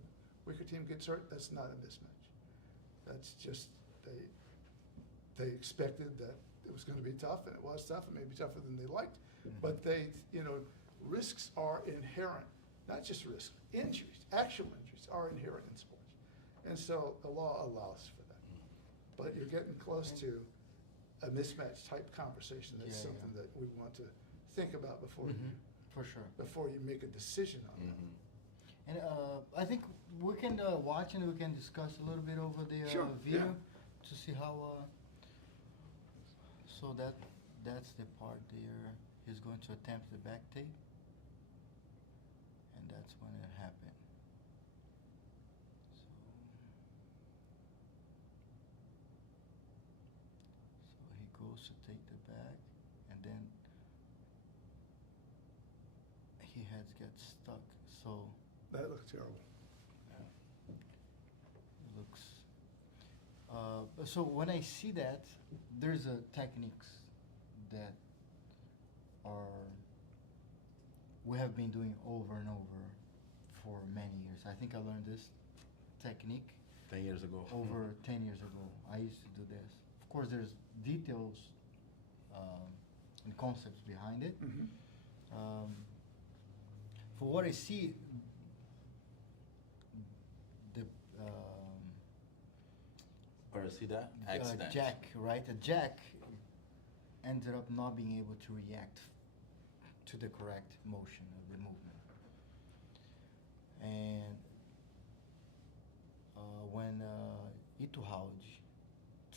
weaker team gets hurt. That's not a mismatch. That's just, they expected that it was going to be tough, and it was tough, and maybe tougher than they liked. Mhm. But risks are inherent, not just risks, injuries, actual injuries are inherent in sports. And so the law allows for that. But you're getting close to a mismatch type conversation. That's Yeah, something yeah. that we want to think about before Mhm. For sure. you make a decision on that. Mhm. And I think we can watch and we can discuss a little bit over the Sure, video yeah. to see how. So that's the part there. He's going to attempt the back tape, and that's when it happened. So he goes to take the back, and then he gets stuck. So. That looked terrible. Looks. So when I see that, there's a techniques that we have been doing over and over for many years. I think I learned this technique 10 years ago. over 10 years ago. I used to do this. Of course, there's details and concepts behind it. Mm-hmm. For what I see, the Or see that? Accident. jack, right? A jack ended up not being able to react to the correct motion of the movement. And when Ituhauj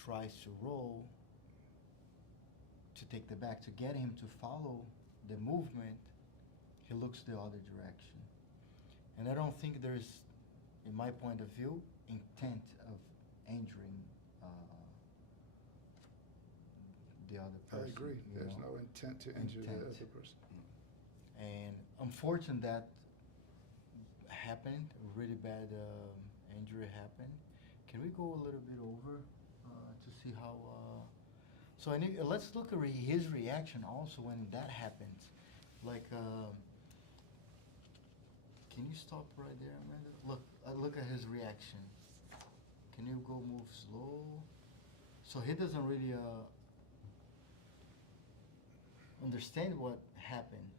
tries to roll to take the back to get him to follow the movement, he looks the other direction. And I don't think there's, in my point of view, intent of injuring the other person. I agree. you There's know. no intent to injure the Intent. other person. And unfortunate that happened. A really bad injury happened. Can we go a little bit over to see how? So let's look at his reaction also when that happens. Like, can you stop right there, Amanda? Look at his reaction. Can you go move slow? So he doesn't really understand what happened.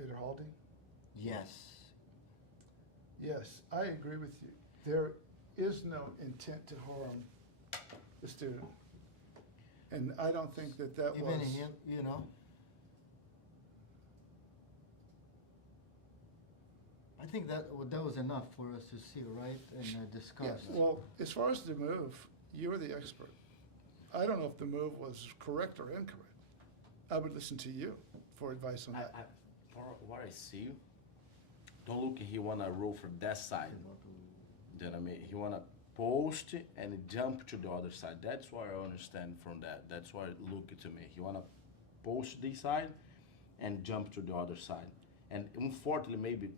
Iderhaldi? Yes. Yes, I agree with you. There is no intent to harm the student. And I don't think that that Even was. him, you know. I think that was enough for us to see, right, and discuss. Yes, well, as far as the move, you're the expert. I don't know if the move was correct or incorrect. I would listen to you for advice on that. For what I see, don't look. He wanna roll from that side. You know what I mean? He wanna post and jump to the other side. That's what I understand from that. That's what it looked to me. He wanna post this side and jump to the other side. And unfortunately, maybe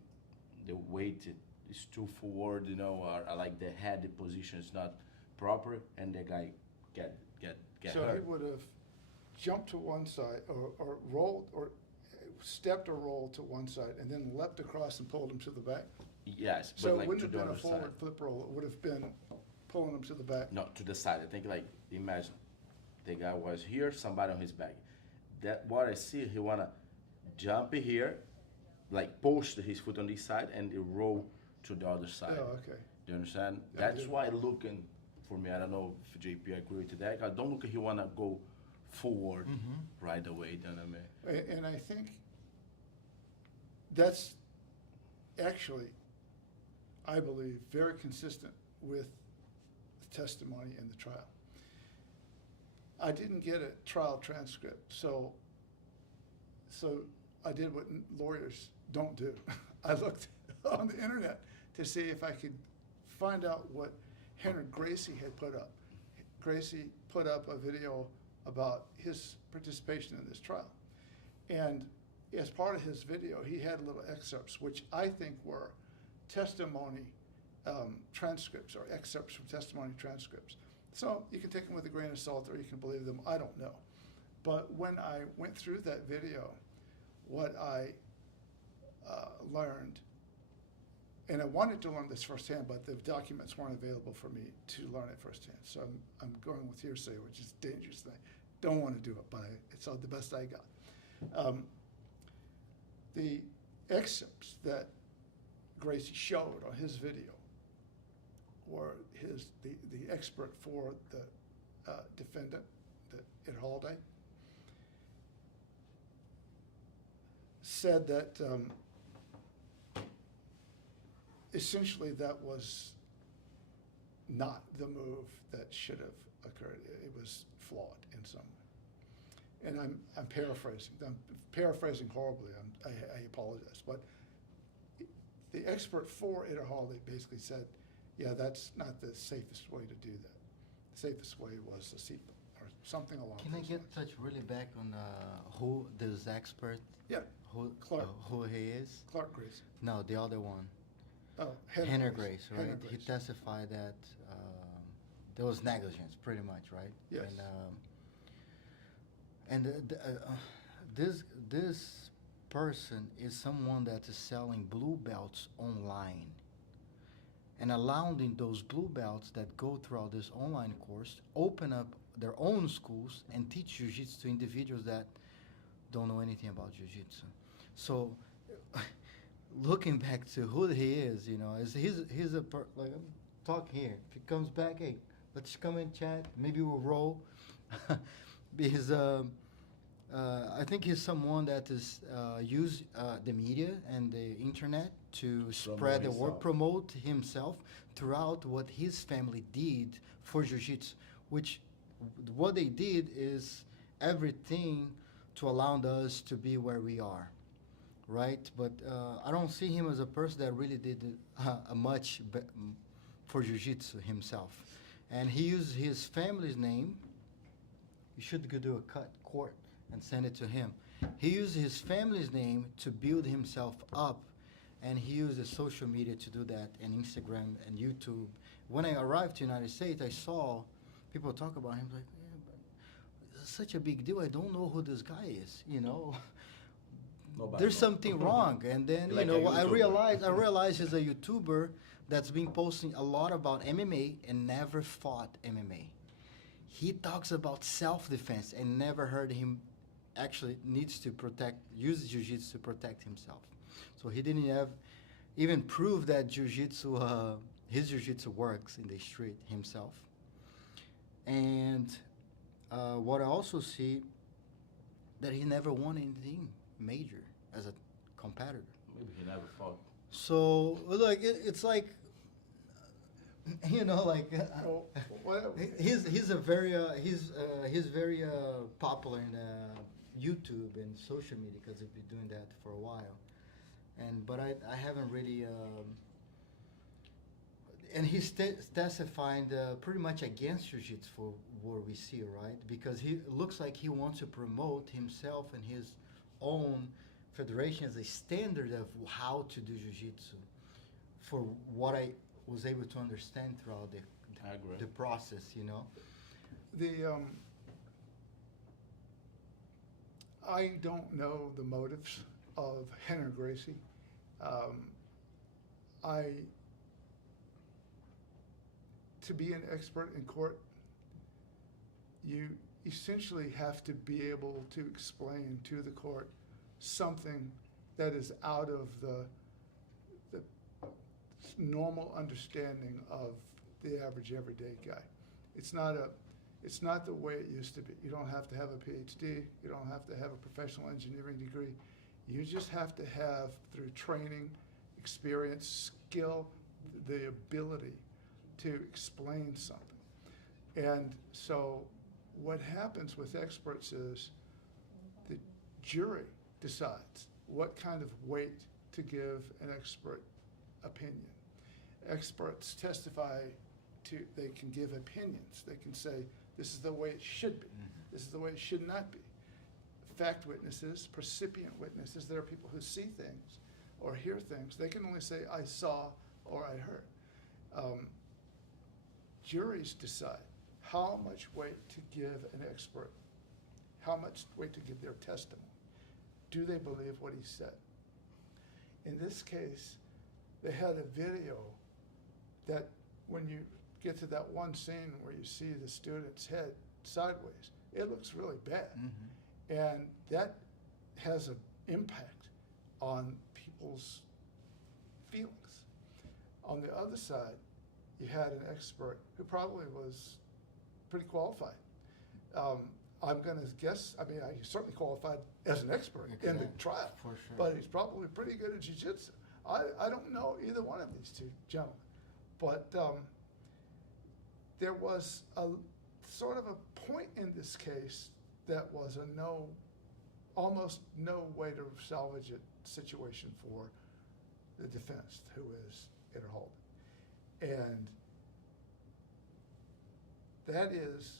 the weight is too forward, you know, or like the head position is not proper, and the guy get So hurt. he would have jumped to one side or rolled or stepped or rolled to one side and then leapt across and pulled him to the back. Yes, but So it like wouldn't to have the been a other forward side. flip roll. It would have been pulling him to the back. No, to the side. I think like imagine the guy was here, somebody on his back. That what I see, he wanna jump here, like post his foot on this side and roll to the other side. Oh, okay. Do you understand? Yeah, I That's do. why looking for me. I don't know if JP agree to that. I don't look at he wanna go forward right away. You know what I mean? And I think that's actually, I believe, very consistent with the testimony in the trial. I didn't get a trial transcript, so I did what lawyers don't do. I looked on the internet to see if I could find out what Henry Gracie had put up. Gracie put up a video about his participation in this trial. And as part of his video, he had little excerpts, which I think were testimony transcripts or excerpts from testimony transcripts. So you can take them with a grain of salt or you can believe them, I don't know. But when I went through that video, what I learned, and I wanted to learn this firsthand, but the documents weren't available for me to learn it firsthand. So I'm going with hearsay, which is a dangerous thing. Don't want to do it, but it's the best I got. The excerpts that Gracie showed on his video were the expert for the defendant, the Iderhaldi, said that essentially that was not the move that should have occurred. It was flawed in some way. And I'm paraphrasing. I'm paraphrasing horribly. I apologize. But the expert for Iderhaldi basically said, yeah, that's not the safest way to do that. The safest way was a seatbelt or something along Can I those get lines. touch really back on who this expert, Yeah, Clark. who he is? Clark Gracie. No, the other one. Oh, Henry Grace, right? Henry He Grace. testified that there was negligence, pretty much, right? Yes. This person is someone that is selling blue belts online and allowing those blue belts that go throughout this online course open up their own schools and teach jiu-jitsu to individuals that don't know anything about jiu-jitsu. So looking back to who he is, you know, he's a like I'm talking here. If he comes back, hey, let's come and chat. Maybe we'll roll. Because I think he's someone that is use the media and the internet to spread the word, himself. promote himself throughout what his family did for jiu-jitsu, which what they did is everything to allow us to be where we are. Right, but I don't see him as a person that really did much for jiu-jitsu himself, and he used his family's name. You should go do a court and send it to him. He used his family's name to build himself up, and he used the social media to do that, and Instagram and YouTube. When I arrived to the United States, I saw people talk about him like, yeah, but it's such a big deal. I don't know who this guy is, you know. Nobody There's knows. something wrong, and then Like you a know I YouTuber. realized he's a YouTuber that's been posting a lot about MMA and never fought MMA. He talks about self-defense and never heard him actually needs to use jiu-jitsu to protect himself. So he didn't have even prove that jiu-jitsu, his jiu-jitsu works in the street himself. And what I also see, that he never won anything major as a competitor. Maybe he never fought. So like it's like, you know, like Well, whatever. he's a very he's very popular in YouTube and social media because he's been doing that for a while, but I haven't really and he's testifying pretty much against jiu-jitsu for what we see, right? Because he looks like he wants to promote himself and his own federation as a standard of how to do jiu-jitsu, for what I was able to understand throughout the process, you know. I don't know the motives of Henry Gracie. To be an expert in court, you essentially have to be able to explain to the court something that is out of the normal understanding of the average everyday guy. It's not the way it used to be. You don't have to have a PhD. You don't have to have a professional engineering degree. You just have to have, through training, experience, skill, the ability to explain something. And so what happens with experts is the jury decides what kind of weight to give an expert opinion. Experts testify they can give opinions. They can say, this is the way it should be. This is the way it should not be. Fact witnesses, percipient witnesses, there are people who see things or hear things. They can only say, I saw or I heard. Juries decide how much weight to give an expert, how much weight to give their testimony. Do they believe what he said? In this case, they had a video that when you get to that one scene where you see the student's head sideways, it looks really bad. And that has an impact on people's feelings. On the other side, you had an expert who probably was pretty qualified. I'm going to guess, I mean, he's certainly qualified as an expert in the trial, for sure. But he's probably pretty good at jiu-jitsu. I don't know either one of these two gentlemen, but there was a sort of a point in this case that was almost no way to salvage it situation for the defense, who is Itterhold. And that is,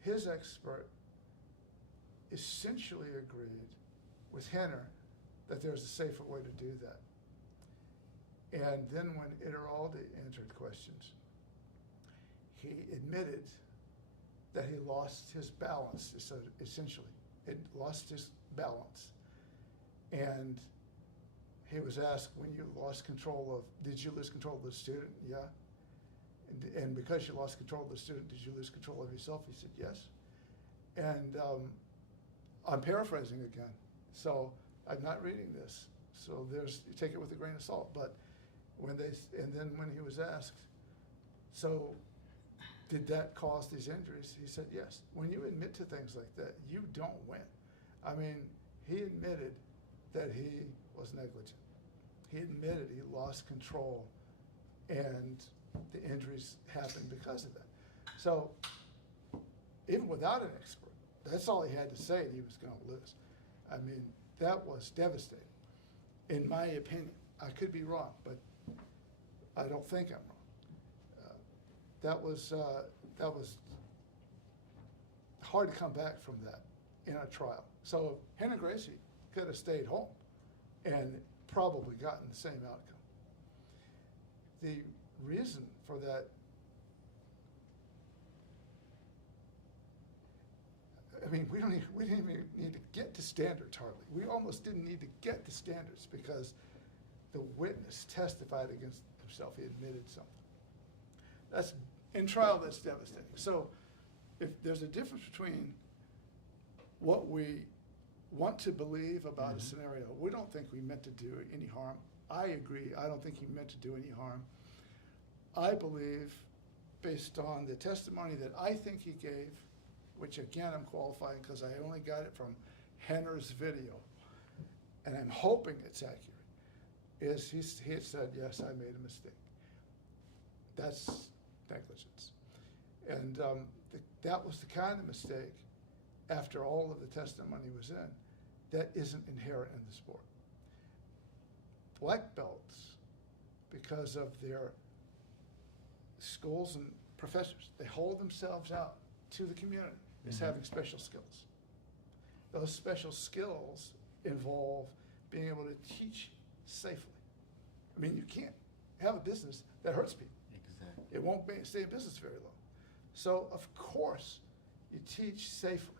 his expert essentially agreed with Henner that there's a safer way to do that. And then when Itteraldi answered questions, he admitted that he lost his balance, essentially. It lost his balance. And he was asked, when you lost control of, did you lose control of the student? Yeah. And because you lost control of the student, did you lose control of yourself? He said, yes. And I'm paraphrasing again, so I'm not reading this. So you take it with a grain of salt. But and then when he was asked, so did that cause these injuries? He said, yes. When you admit to things like that, you don't win. I mean, he admitted that he was negligent. He admitted he lost control, and the injuries happened because of that. So even without an expert, that's all he had to say, and he was going to lose. I mean, that was devastating, in my opinion. I could be wrong, but I don't think I'm wrong. That was hard to come back from that in a trial. So Henry Gracie could have stayed home and probably gotten the same outcome. The reason for that, I mean, we didn't even need to get to standards hardly. We almost didn't need to get to standards because the witness testified against himself. He admitted something. In trial, that's devastating. So if there's a difference between what we want to believe about a scenario. We don't think we meant to do any harm. I agree. I don't think he meant to do any harm. I believe, based on the testimony that I think he gave, which again I'm qualifying because I only got it from Henner's video, and I'm hoping it's accurate, is he had said, yes, I made a mistake. That's negligence. And that was the kind of mistake, after all of the testimony was in, that isn't inherent in the sport. Black belts, because of their schools and professors, they hold themselves out to the community as having special skills. Those special skills involve being able to teach safely. I mean, you can't have a business that hurts people. Exactly. It won't stay in business very long. So, of course, you teach safely.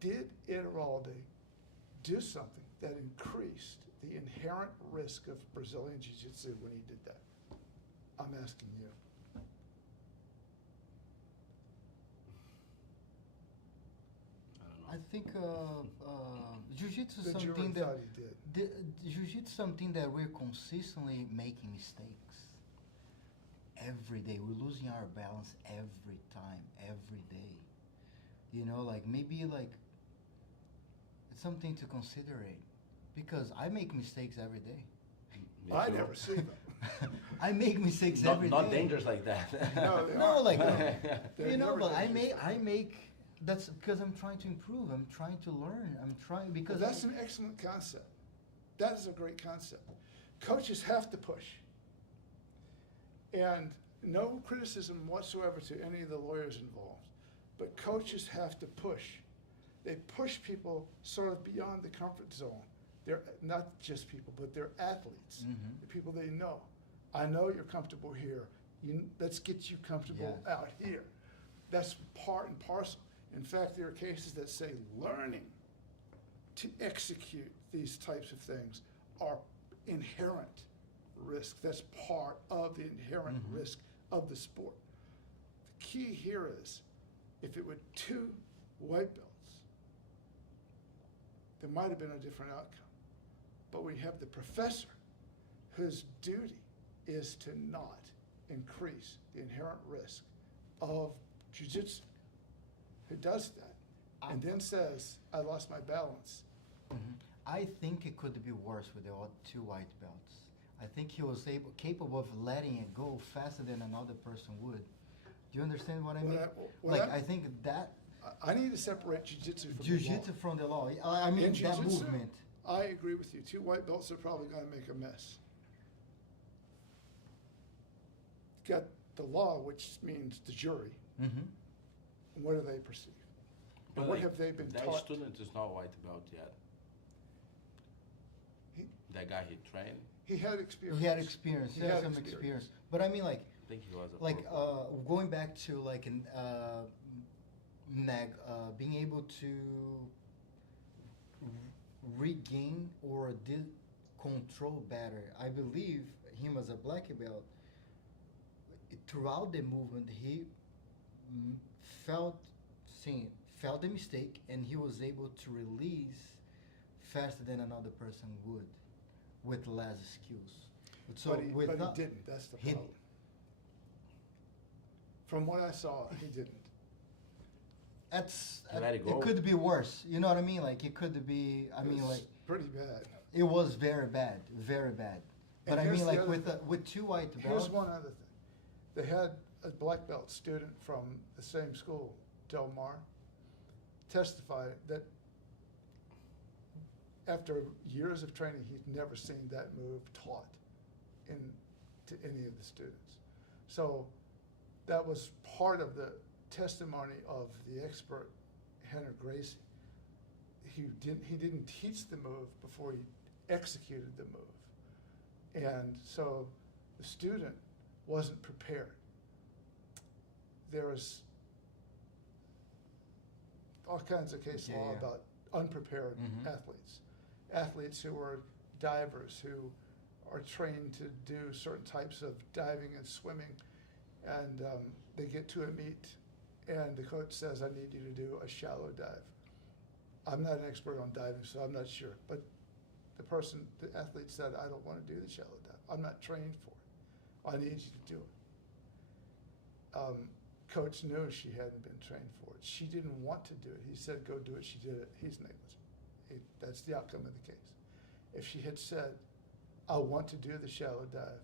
Did Ederalde do something that increased the inherent risk of Brazilian Jiu-Jitsu when he did that? I'm asking you. I don't know. I think jiu-jitsu is The jury something thought that he did. jiu-jitsu is something that we're consistently making mistakes. Every day we're losing our balance every time, every day. You know, like maybe like it's something to considerate, because I make mistakes every day. Me I too. never see them. I make mistakes Not, every not day. dangerous like that. No, they No, aren't. like They're you know, never but dangerous. I make. That's because I'm trying to improve. I'm trying to learn. I'm trying Well, because that's an excellent concept. That is a great concept. Coaches have to push. And no criticism whatsoever to any of the lawyers involved, but coaches have to push. They push people sort of beyond the comfort zone. They're not just people, but they're athletes, Mhm. the people they know. I know you're comfortable here. Let's get you comfortable Yes. out here. That's part and parcel. In fact, there are cases that say learning to execute these types of things are inherent risk. That's part of the inherent Mhm. risk of the sport. The key here is, if it were two white belts, there might have been a different outcome. But we have the professor whose duty is to not increase the inherent risk of jiu-jitsu, who does that, and then says, I lost my balance. Mhm. I think it could be worse with the two white belts. I think he was capable of letting it go faster than another person would. Do you understand what I mean? I think that I need to separate jiu-jitsu from jiu-jitsu the law. from the law. I mean In that jiu-jitsu, movement. I agree with you. Two white belts are probably going to make a mess. Got the law, which means the jury. Mm-hmm. And what do they perceive? But And what like, have they been that taught? student is not white belt yet. He, That guy he trained, he had experience. He had experience. He He had had some experience. But I mean, like I think he was a like pro. going back to like an being able to regain or control better. I believe him as a black belt. Throughout the movement, he felt the mistake, and he was able to release faster than another person would, with less skills. So but he without- didn't. That's the he- problem. From what I saw, he didn't. He let it go. it could be worse. You know what I mean? Like it could be. I mean, It's like pretty bad. it was very bad, very bad. But And I here's mean, the like other with two white belts. Here's one other thing. They had a black belt student from the same school, Del Mar, testify that after years of training, he'd never seen that move taught to any of the students. So that was part of the testimony of the expert, Henner Gracie. He didn't teach the move before he executed the move. And so the student wasn't prepared. There was all kinds of case law Yeah. about unprepared Mhm. athletes. Athletes who are divers, who are trained to do certain types of diving and swimming, and they get to a meet and the coach says, I need you to do a shallow dive. I'm not an expert on diving, so I'm not sure, but the athlete said, I don't want to do the shallow dive. I'm not trained for it. I need you to do it. Coach knew she hadn't been trained for it. She didn't want to do it. He said, go do it. She did it. He's negligent. That's the outcome of the case. If she had said, I want to do the shallow dive,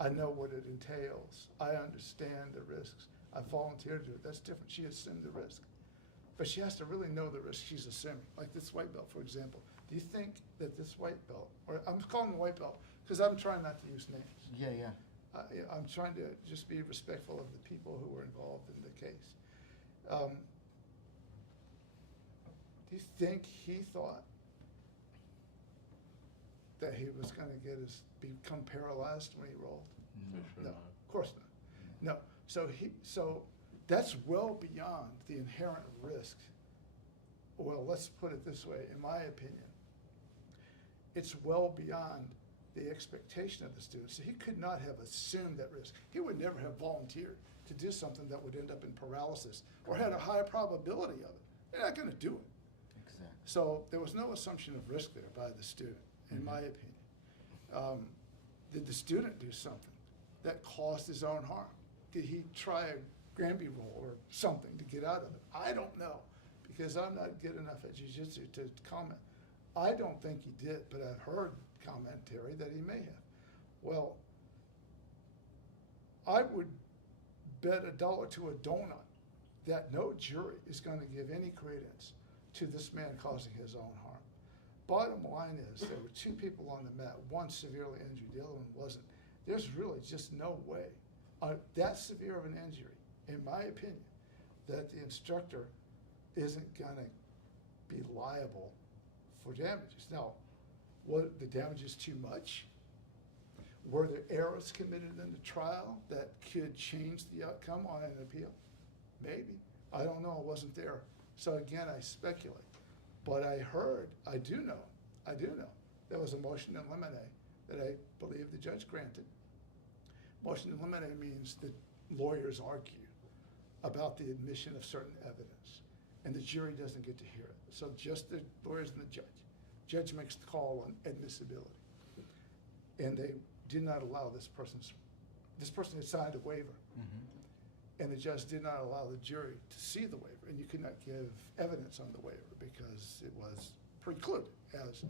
I know what it entails. I understand the risks. I volunteered to do it. That's different. She assumed the risk. But she has to really know the risk she's assuming. Like this white belt, for example. Do you think that this white belt, or I'm calling the white belt because I'm trying not to use names. Yeah. I'm trying to just be respectful of the people who were involved in the case. Do you think he thought that he was going to become paralyzed when he rolled? For sure No, not. of course not. No. So that's well beyond the inherent risk. Well, let's put it this way, in my opinion, it's well beyond the expectation of the student. So he could not have assumed that risk. He would never have volunteered to do something that would end up in paralysis or had a high probability of it. They're not going to do it. Exactly. So there was no assumption of risk there by the student, in my opinion. Did the student do something that caused his own harm? Did he try a Granby roll or something to get out of it? I don't know, because I'm not good enough at jiu-jitsu to comment. I don't think he did, but I've heard commentary that he may have. Well, I would bet $1 to a donut that no jury is going to give any credence to this man causing his own harm. Bottom line is, there were two people on the mat, one severely injured, the other one wasn't. There's really just no way, that severe of an injury, in my opinion, that the instructor isn't going to be liable for damages. Now, were the damages too much? Were there errors committed in the trial that could change the outcome on an appeal? Maybe. I don't know. I wasn't there. So again, I speculate. But I do know, there was a motion in limine that I believe the judge granted. Motion in limine means that lawyers argue about the admission of certain evidence, and the jury doesn't get to hear it. So just the lawyers and the judge. Judge makes the call on admissibility. And they did not allow this person had signed a waiver. Mm-hmm. And the judge did not allow the jury to see the waiver, and you could not give evidence on the waiver because it was precluded as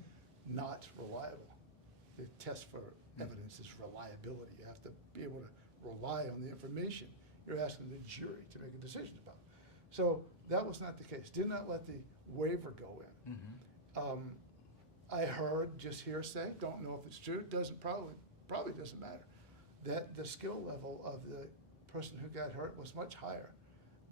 not reliable. The test for evidence is reliability. You have to be able to rely on the information you're asking the jury to make a decision about. So that was not the case. Did not let the waiver go in. Mm-hmm. I heard just hearsay, don't know if it's true, probably doesn't matter, that the skill level of the person who got hurt was much higher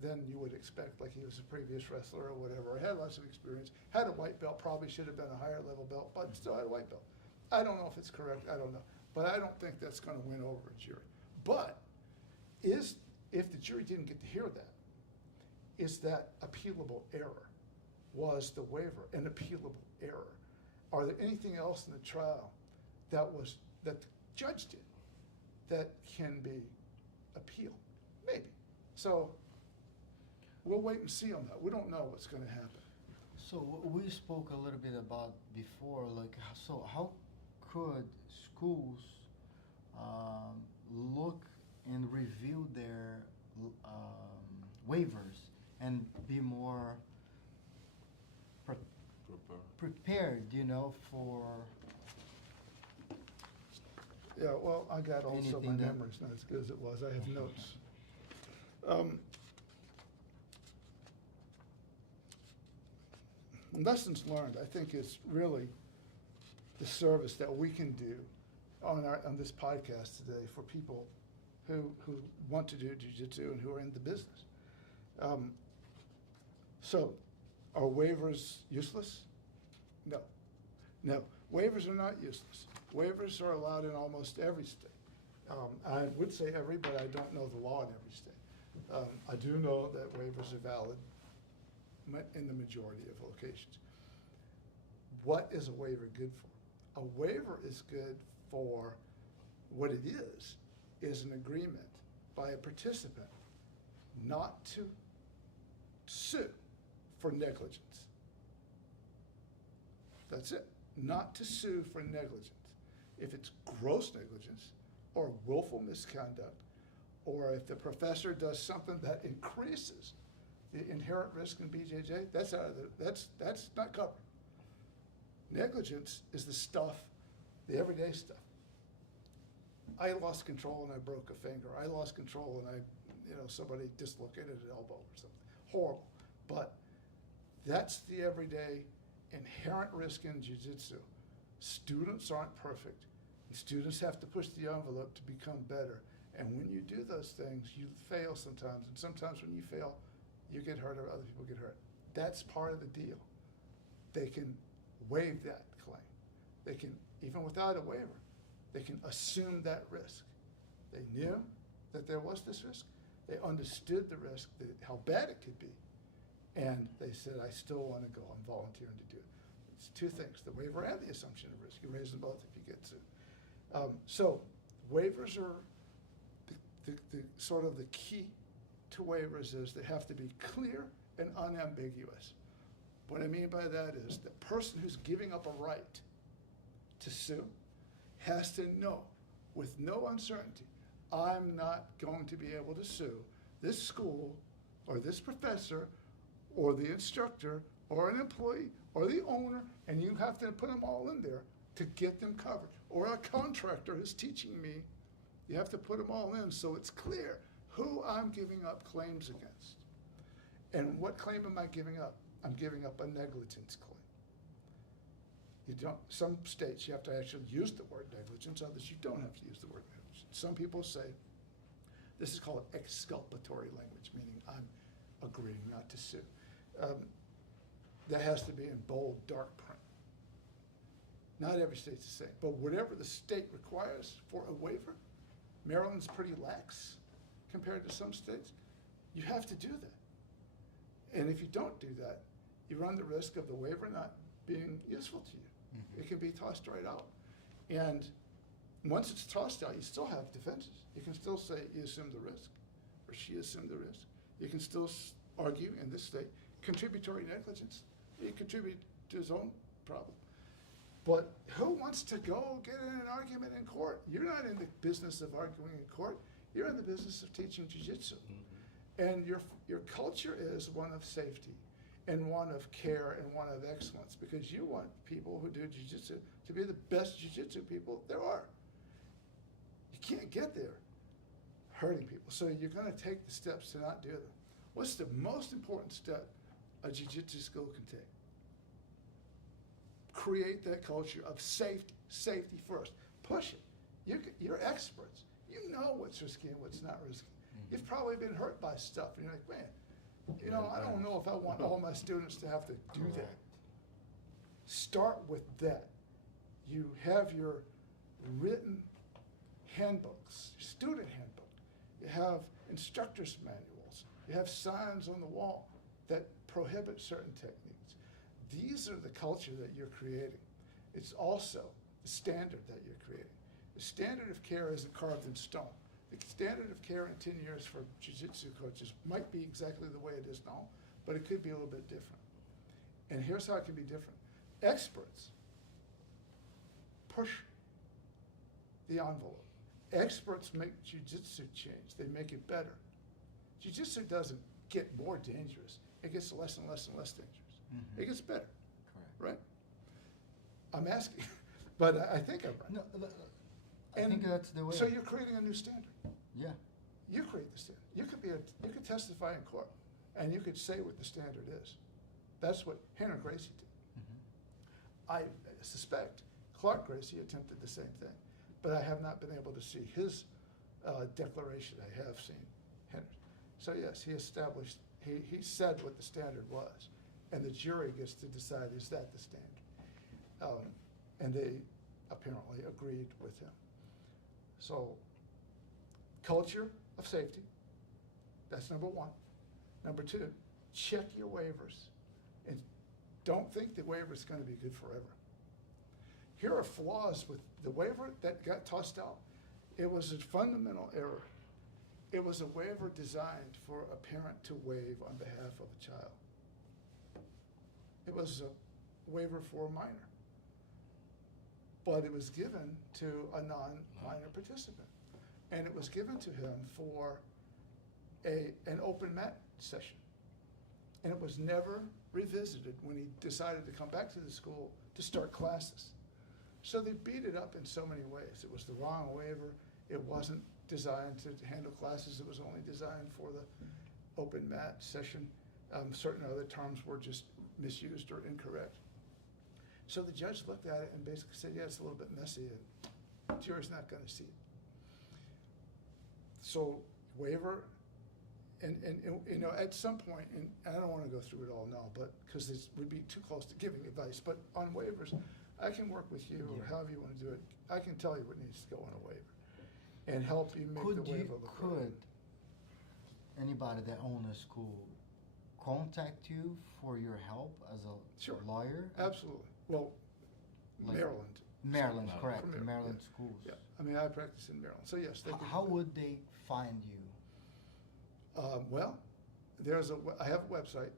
than you would expect, like he was a previous wrestler or whatever, had lots of experience, had a white belt, probably should have been a higher level belt, but still had a white belt. I don't know if it's correct, I don't know. But I don't think that's going to win over a jury. But if the jury didn't get to hear that, is that appealable error? Was the waiver an appealable error? Are there anything else in the trial that the judge did that can be appealed? Maybe. So we'll wait and see on that. We don't know what's going to happen. So we spoke a little bit about before, like, so how could schools look and review their waivers and be more prepared, for Yeah, well, I got also anything my that- memory's not as good as it was. I have notes. Lessons learned, I think, is really the service that we can do on this podcast today for people who want to do jiu-jitsu and who are in the business. So, are waivers useless? No. No, waivers are not useless. Waivers are allowed in almost every state. I would say every, but I don't know the law in every state. I do know that waivers are valid in the majority of locations. What is a waiver good for? A waiver is good for what it is an agreement by a participant not to sue for negligence. That's it. Not to sue for negligence. If it's gross negligence or willful misconduct, or if the professor does something that increases the inherent risk in BJJ, that's not covered. Negligence is the stuff, the everyday stuff. I lost control and I broke a finger. I lost control and somebody dislocated an elbow or something. Horrible. But that's the everyday inherent risk in jiu-jitsu. Students aren't perfect. And students have to push the envelope to become better. And when you do those things, you fail sometimes. And sometimes when you fail, you get hurt or other people get hurt. That's part of the deal. They can waive that claim. They can, even without a waiver, they can assume that risk. They knew that there was this risk. They understood the risk, how bad it could be. And they said, I still want to go. I'm volunteering to do it. It's two things, the waiver and the assumption of risk. You raise them both if you get to. So waivers are the sort of the key to waivers is they have to be clear and unambiguous. What I mean by that is the person who's giving up a right to sue has to know with no uncertainty, I'm not going to be able to sue this school or this professor or the instructor or an employee or the owner, and you have to put them all in there to get them covered. Or a contractor is teaching me, you have to put them all in so it's clear who I'm giving up claims against. And what claim am I giving up? I'm giving up a negligence claim. You don't, some states you have to actually use the word negligence, others you don't have to use the word negligence. Some people say, this is called exculpatory language, meaning I'm agreeing not to sue. That has to be in bold, dark print. Not every state's the same, but whatever the state requires for a waiver, Maryland's pretty lax compared to some states, you have to do that. And if you don't do that, you run the risk of the waiver not being useful to you. Mm-hmm. It can be tossed right out. And once it's tossed out, you still have defenses. You can still say you assumed the risk, or she assumed the risk. You can still argue in this state, contributory negligence. He contributed to his own problem. But who wants to go get in an argument in court? You're not in the business of arguing in court. You're in the business of teaching jiu-jitsu. Mm-hmm. And your culture is one of safety and one of care and one of excellence, because you want people who do jiu-jitsu to be the best jiu-jitsu people there are. You can't get there hurting people. So you're going to take the steps to not do them. What's the most important step a jiu-jitsu school can take? Create that culture of safety. Safety first. Push it. You're experts. You know what's risky and what's not risky. Mm-hmm. You've probably been hurt by stuff, and you're like, man, I don't know if I want all my students to have to do that. Start with that. You have your written handbooks, student handbook. You have instructor's manuals. You have signs on the wall that prohibit certain techniques. These are the culture that you're creating. It's also the standard that you're creating. The standard of care isn't carved in stone. The standard of care in 10 years for jiu-jitsu coaches might be exactly the way it is now, but it could be a little bit different. And here's how it can be different. Experts push the envelope. Experts make jiu-jitsu change. They make it better. Jiu-jitsu doesn't get more dangerous. It gets less and less and less dangerous. Mm-hmm. It gets better. Correct. Right? I'm asking, but I think I'm right. No, I think that's the way. So you're creating a new standard. Yeah. You create the standard. You could testify in court, and you could say what the standard is. That's what Henry Gracie did. Mm-hmm. I suspect Clark Gracie attempted the same thing, but I have not been able to see his declaration. I have seen Henry. So yes, he established, he said what the standard was, and the jury gets to decide, is that the standard? And they apparently agreed with him. So, culture of safety, that's number one. Number two, check your waivers. And don't think the waiver is going to be good forever. Here are flaws with the waiver that got tossed out. It was a fundamental error It was a waiver designed for a parent to waive on behalf of a child. It was a waiver for a minor. But it was given to a non-minor participant. And it was given to him for an open mat session. And it was never revisited when he decided to come back to the school to start classes. So they beat it up in so many ways. It was the wrong waiver. It wasn't designed to handle classes. It was only designed for the open mat session. Certain other terms were just misused or incorrect. So the judge looked at it and basically said, yeah, it's a little bit messy, and the jury's not gonna see it. So waiver, and you know, at some point, and I don't wanna go through it all now, but, because this would be too close to giving advice, but on waivers, I can work with you, or however you wanna do it. I can tell you what needs to go on a waiver, and help you make the waiver look right. Could anybody that owns a school contact you for your help as a Sure. lawyer? Absolutely. Well, Like- Maryland. Maryland, correct, From the Maryland, Maryland yeah. schools. Yeah, I mean, I practice in Maryland, so yes, they can. How would they find you? Well, I have a website,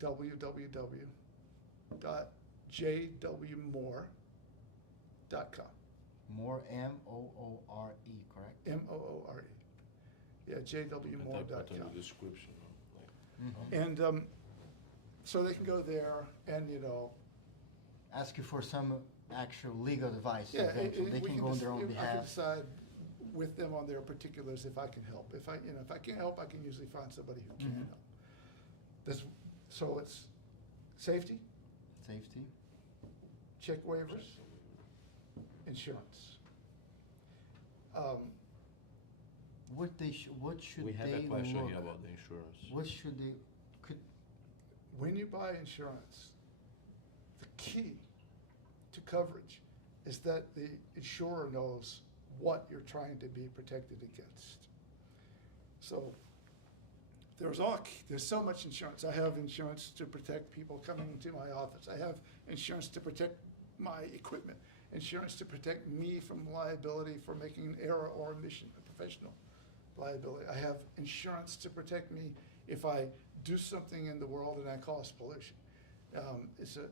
www.jwmoore.com. More M-O-O-R-E, correct? M-O-O-R-E. Yeah, Put in jwmoore.com. the description, like, Mhm. And so they can go there and, you know, Ask you for some actual legal advice, yeah, eventually. They we can go on their own I can behalf. decide with them on their particulars if I can help. If I can't help, I can usually find somebody who can Mhm. help. So it's safety, Safety. check waivers, insurance. What should we have they a question look? here about the insurance. What should they, could, When you buy insurance, the key to coverage is that the insurer knows what you're trying to be protected against. So there's so much insurance. I have insurance to protect people coming into my office. I have insurance to protect my equipment, insurance to protect me from liability for making an error or omission, a professional liability. I have insurance to protect me if I do something in the world and I cause pollution. It's a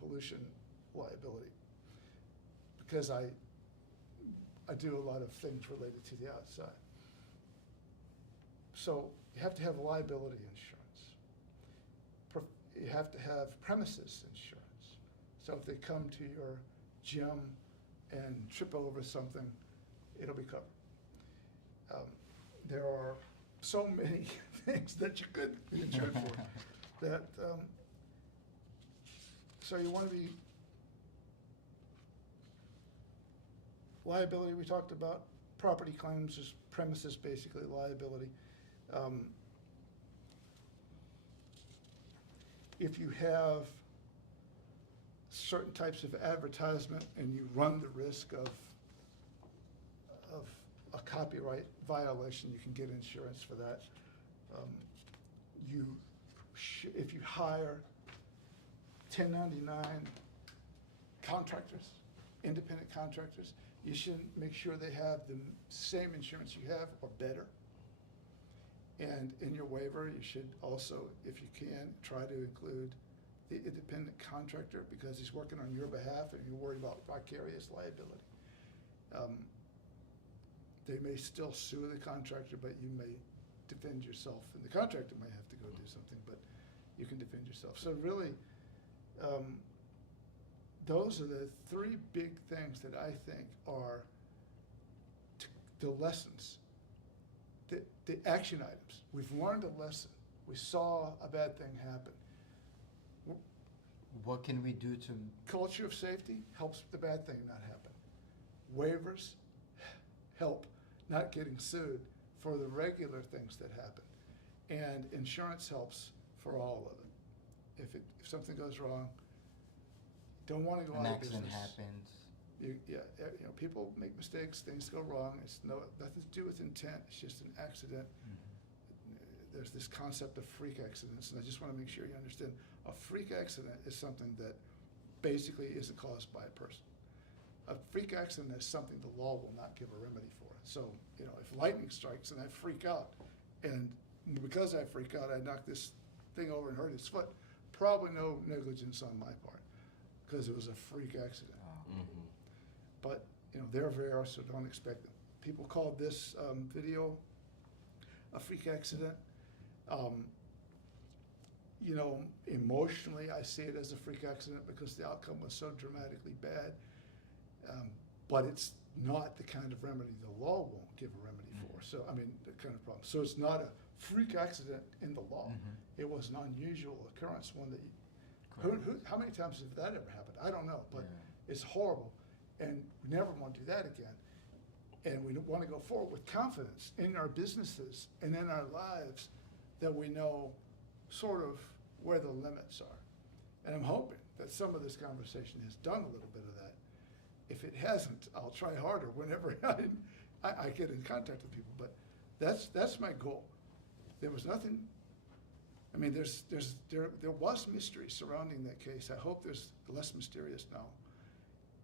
pollution liability, because I do a lot of things related to the outside. So you have to have liability insurance. You have to have premises insurance. So if they come to your gym and trip over something, it'll be covered. There are so many things that you could be insured for that, so you want to be liability. We talked about property claims is premises, basically liability. If you have certain types of advertisement and you run the risk of a copyright violation, you can get insurance for that. If you hire 1099 contractors, independent contractors, you should make sure they have the same insurance you have or better. And in your waiver, you should also, if you can, try to include the independent contractor, because he's working on your behalf and you're worried about vicarious liability. They may still sue the contractor, but you may defend yourself, and the contractor may have to go do something, but you can defend yourself. So really, those are the three big things that I think are the lessons, the action items. We've learned a lesson. We saw a bad thing happen. what can we do to, Culture of safety helps the bad thing not happen. Waivers help not getting sued for the regular things that happen. And insurance helps for all of it. If something goes wrong, don't want to go an out of accident business. happens? People make mistakes, things go wrong. It's nothing to do with intent. It's just an accident. There's this concept of freak accidents, and I just want to make sure you understand. A freak accident is something that basically isn't caused by a person. A freak accident is something the law will not give a remedy for. So, if lightning strikes and I freak out, and because I freak out, I knock this thing over and hurt his foot, probably no negligence on my part, because it was a freak accident. Mm-hmm. But, they're rare, so don't expect them. People called this video a freak accident. Emotionally, I see it as a freak accident because the outcome was so dramatically bad. But it's not the kind of remedy the law won't give a remedy for. So, the kind of problem. So it's not a freak accident in the law. Mm-hmm. It was an unusual occurrence, one that how many times has that ever happened? I don't know, but it's horrible. And we never want to do that again. And we want to go forward with confidence in our businesses and in our lives that we know sort of where the limits are. And I'm hoping that some of this conversation has done a little bit of that. If it hasn't, I'll try harder whenever I get in contact with people. But that's my goal. There was nothing. There was mystery surrounding that case. I hope there's less mysterious now.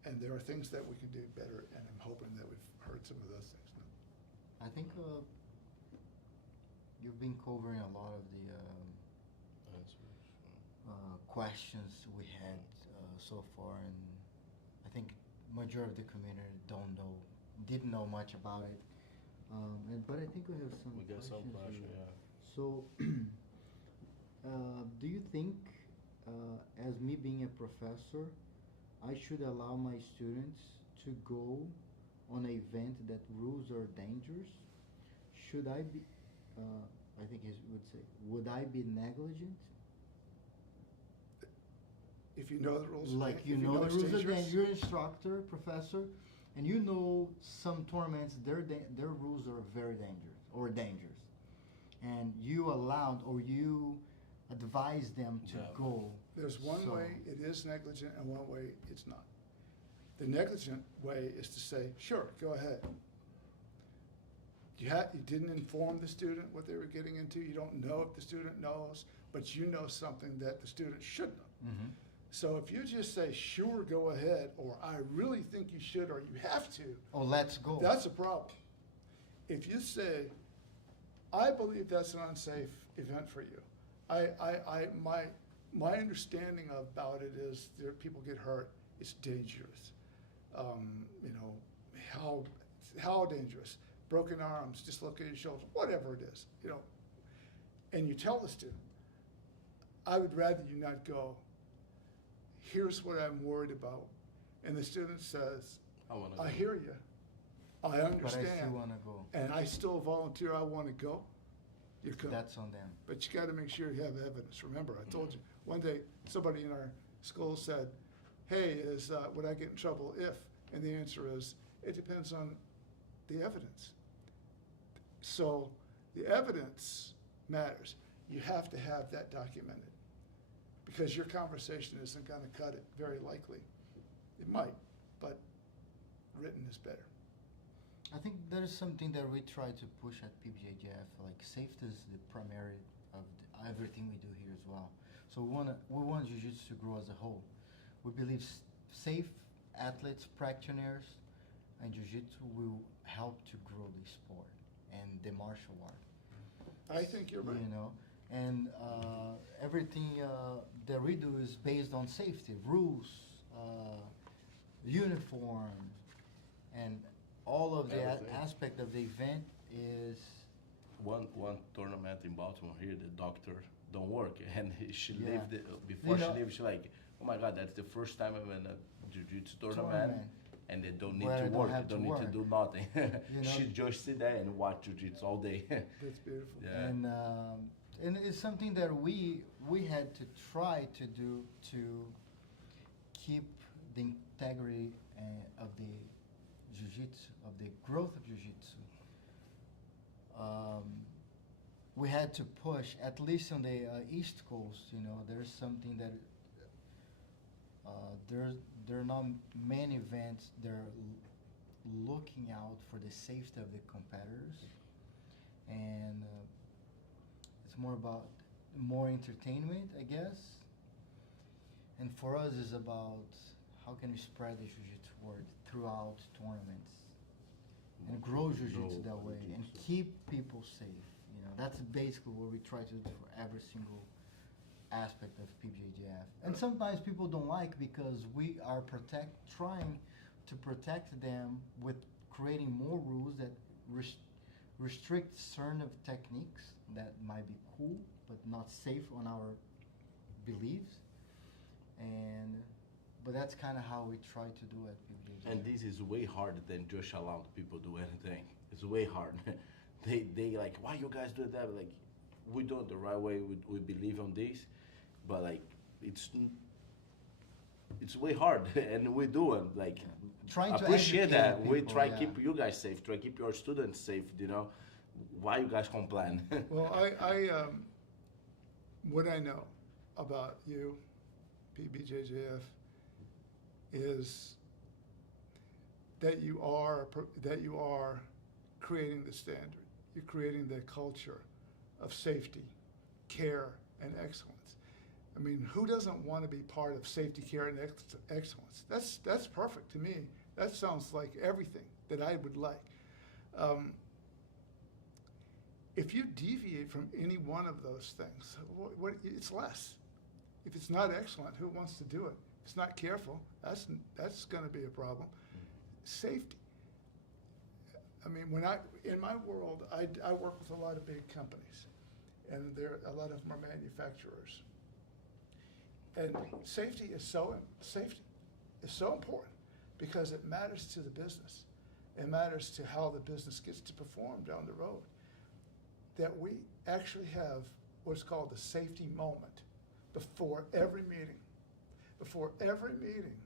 And there are things that we can do better, and I'm hoping that we've heard some of those things now. I think you've been covering a lot of the questions we had so far, and I think majority of the community didn't know much about it. But I think we have some. We got some questions, here. yeah. So, do you think, as me being a professor, I should allow my students to go on an event that rules are dangerous? Should I be, I think he would say, would I be negligent? If you know the rules, Like the rules are dangerous, you're an instructor, professor, and you know some tournaments, their rules are very dangerous. And you allowed or you advise them to go. There's one way it is negligent and one way it's not. The negligent way is to say, sure, go ahead. You didn't inform the student what they were getting into. You don't know if the student knows, but you know something that the student should know. Mm-hmm. So if you just say, sure, go ahead, or I really think you should, or you have to. Oh, let's go. That's a problem. If you say, I believe that's an unsafe event for you. My understanding about it is there people get hurt. It's dangerous. How dangerous? Broken arms, dislocated shoulders, whatever it is, And you tell the student, I would rather you not go. Here's what I'm worried about. And the student says, I hear you. I understand. But I still want to go. And I still volunteer, I want to go. You come. That's on them. But you got to make sure you have evidence. Remember, I told you, one day somebody in our school said, hey, would I get in trouble if? And the answer is, it depends on the evidence. So the evidence matters. You have to have that documented because your conversation isn't going to cut it, very likely. It might, but written is better. I think that is something that we try to push at PBJJF. Like safety is the primary of everything we do here as well. So we want Jiu-Jitsu to grow as a whole. We believe safe athletes, practitioners, and Jiu-Jitsu will help to grow the sport and the martial art. I think you're right. And everything that we do is based on safety, rules, uniform, and all of the aspect of the event is. One tournament in Baltimore here, the doctor don't work, and she left before she leaves. She's like, oh my God, that's the first time I'm in a jiu-jitsu tournament. And they don't need to work. They don't need to do nothing. She just sit there and watch jiu-jitsu all day. That's beautiful. Yeah. And it's something that we had to try to do to keep the integrity of the jiu-jitsu, of the growth of jiu-jitsu. We had to push, at least on the East Coast, there's something that there are not many events that are looking out for the safety of the competitors, and it's more about more entertainment, I guess. And for us, it's about how can we spread the jiu-jitsu word through throughout tournaments and grow jiu-jitsu that way and keep people safe. You know, that's basically what we try to do for every single aspect of PBJJF. And sometimes people don't like because we are trying to protect them with creating more rules that restrict certain of techniques that might be cool but not safe on our beliefs. But that's kind of how we try to do at PBJJF. And this is way harder than just allowing people to do anything. It's way hard. they like, why you guys do that? Like, we do it the right way. We believe on this, but like it's way hard, and we do it. Like, Trying to appreciate educate that. We people, try yeah. keep you guys safe. Try keep your students safe. You know, why you guys complain? Well, I what I know about you, PBJJF, is that you are creating the standard. You're creating the culture of safety, care, and excellence. I mean, who doesn't want to be part of safety, care, and excellence? That's perfect to me. That sounds like everything that I would like. If you deviate from any one of those things, it's less. If it's not excellent, who wants to do it? If it's not careful, that's going to be a problem. Safety. I mean, in my world, I work with a lot of big companies, and a lot of them are manufacturers. And safety is so important because it matters to the business. It matters to how the business gets to perform down the road. That we actually have what's called the safety moment before every meeting. Before every meeting,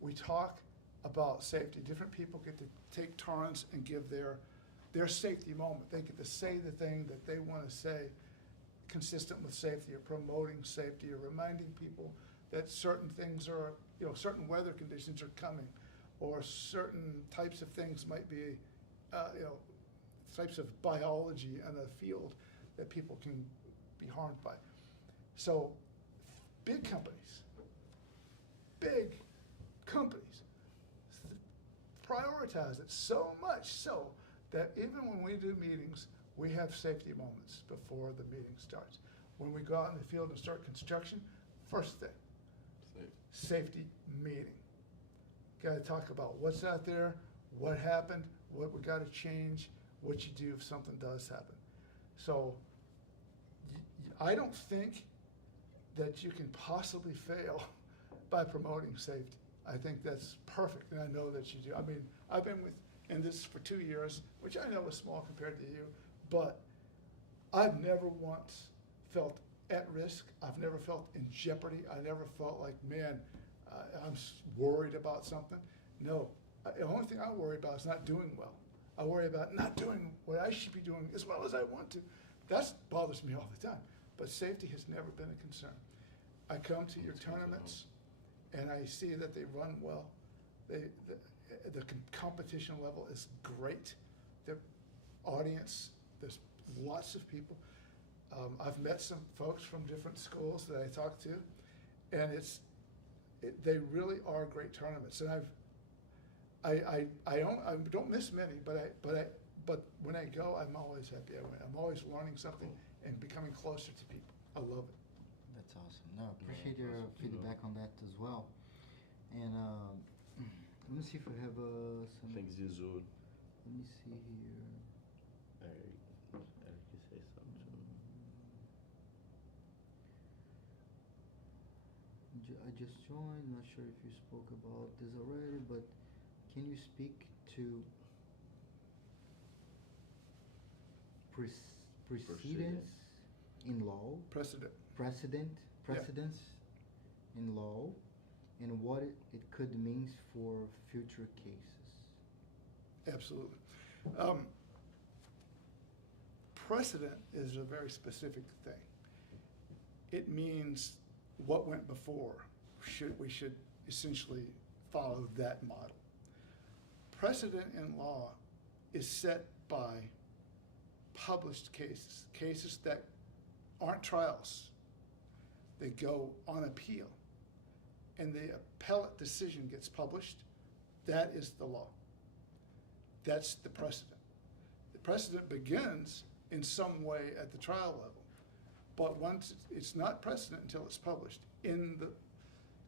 we talk about safety. Different people get to take turns and give their safety moment. They get to say the thing that they want to say consistent with safety, or promoting safety, or reminding people that certain things are, certain weather conditions are coming, or certain types of things might be, types of biology in a field that people can be harmed by. So big companies prioritize it so much so that even when we do meetings, we have safety moments before the meeting starts. When we go out in the field and start construction, first thing, safety meeting. Got to talk about what's out there, what happened, what we got to change, what you do if something does happen. So I don't think that you can possibly fail by promoting safety. I think that's perfect, and I know that you do. I mean, I've been in this for 2 years, which I know is small compared to you, but I've never once felt at risk. I've never felt in jeopardy. I never felt like, man, I'm worried about something. No, the only thing I worry about is not doing well. I worry about not doing what I should be doing as well as I want to. That bothers me all the time. But safety has never been a concern. I come to your tournaments, and I see that they run well. The competition level is great. The audience, there's lots of people. I've met some folks from different schools that I talk to, and they really are great tournaments. And I don't miss many, but when I go, I'm always happy I went. I'm always learning something and becoming closer to people. I love it. That's awesome. No, appreciate your feedback on that as well. And let me see if I have some. Thanks, Zizou. Let me see here. Eric can say something too. I just joined. Not sure if you spoke about this already, but can you speak to precedence in law? Precedence in law, and what it could mean for future cases. Absolutely. Precedent is a very specific thing. It means what went before. We should essentially follow that model. Precedent in law is set by published cases that aren't trials. They go on appeal, and the appellate decision gets published, That is the law. That's the precedent. The precedent begins in some way at the trial level, but once it's not precedent until it's published in the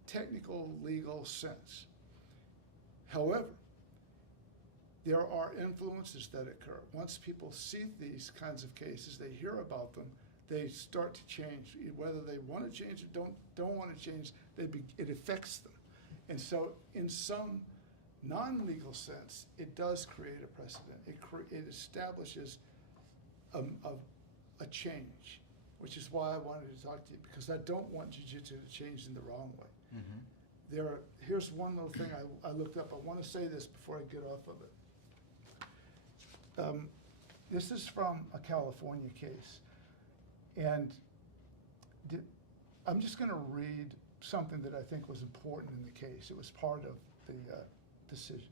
technical legal sense. However, there are influences that occur. Once people see these kinds of cases, they hear about them, they start to change. Whether they want to change or don't want to change, it affects them. And so in some non-legal sense, it does create a precedent. It establishes a change, which is why I wanted to talk to you, because I don't want jiu-jitsu to change in the wrong way. Mm-hmm. Here's one little thing I looked up. I want to say this before I get off of it. This is from a California case, and I'm just going to read something that I think was important in the case. It was part of the decision.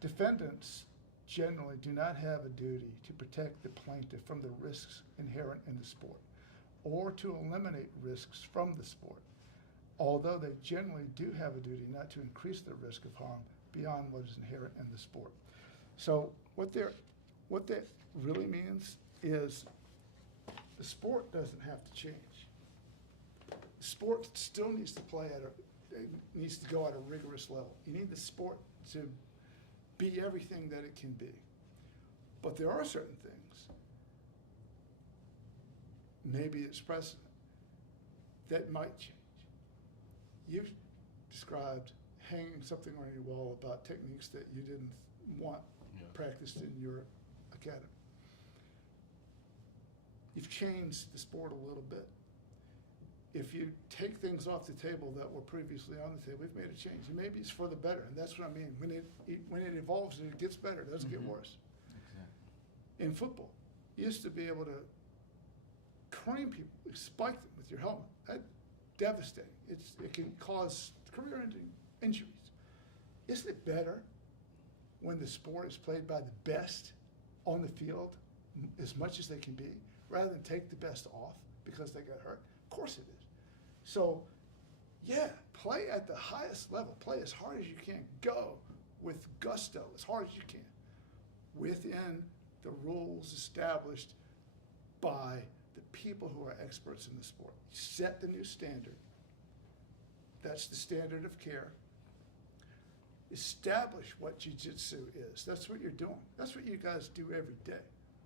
Defendants generally do not have a duty to protect the plaintiff from the risks inherent in the sport, or to eliminate risks from the sport, although they generally do have a duty not to increase the risk of harm beyond what is inherent in the sport. So what that really means is the sport doesn't have to change. The sport still needs to needs to go at a rigorous level. You need the sport to be everything that it can be. But there are certain things, maybe it's precedent, that might change. You've described hanging something on your wall about techniques that you didn't want practiced in your academy. You've changed the sport a little bit. If you take things off the table that were previously on the table, we've made a change. And maybe it's for the better, and that's what I mean. When it evolves and it gets better, it doesn't get worse. Exactly. In football, you used to be able to cream people, spike them with your helmet. That's devastating. It can cause career-ending injuries. Isn't it better when the sport is played by the best on the field as much as they can be, rather than take the best off because they got hurt? Of course it is. So, yeah, play at the highest level. Play as hard as you can. Go with gusto, as hard as you can, within the rules established by the people who are experts in the sport. Set the new standard. That's the standard of care. Establish what jiu-jitsu is. That's what you're doing. That's what you guys do every day.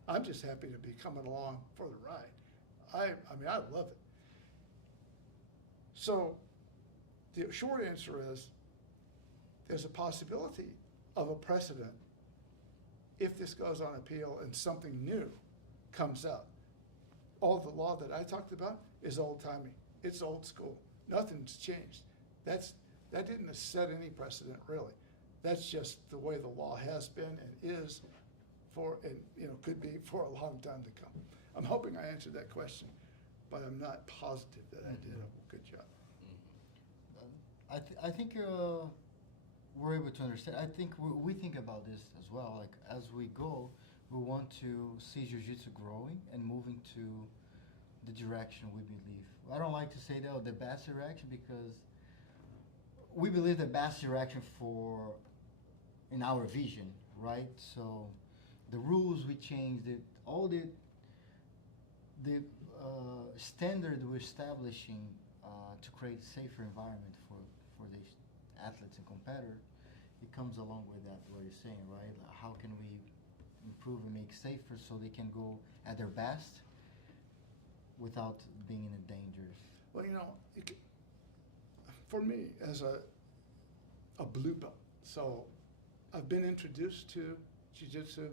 I'm just happy to be coming along for the ride. I mean, I love it. So the short answer is there's a possibility of a precedent if this goes on appeal and something new comes out. All the law that I talked about is old-timey. It's old school. Nothing's changed. That didn't set any precedent, really. That's just the way the law has been and is could be for a long time to come. I'm hoping I answered that question, but I'm not positive that I did a good job. I think we're able to understand. I think we think about this as well. Like as we go, we want to see jiu-jitsu growing and moving to the direction we believe. I don't like to say the best direction, because we believe the best direction in our vision, right? So the rules we changed, all the standard we're establishing to create a safer environment for these athletes and competitors, it comes along with that, what you're saying, right? How can we improve and make safer so they can go at their best without being in a danger? Well, for me, as a blue belt, so I've been introduced to jiu-jitsu,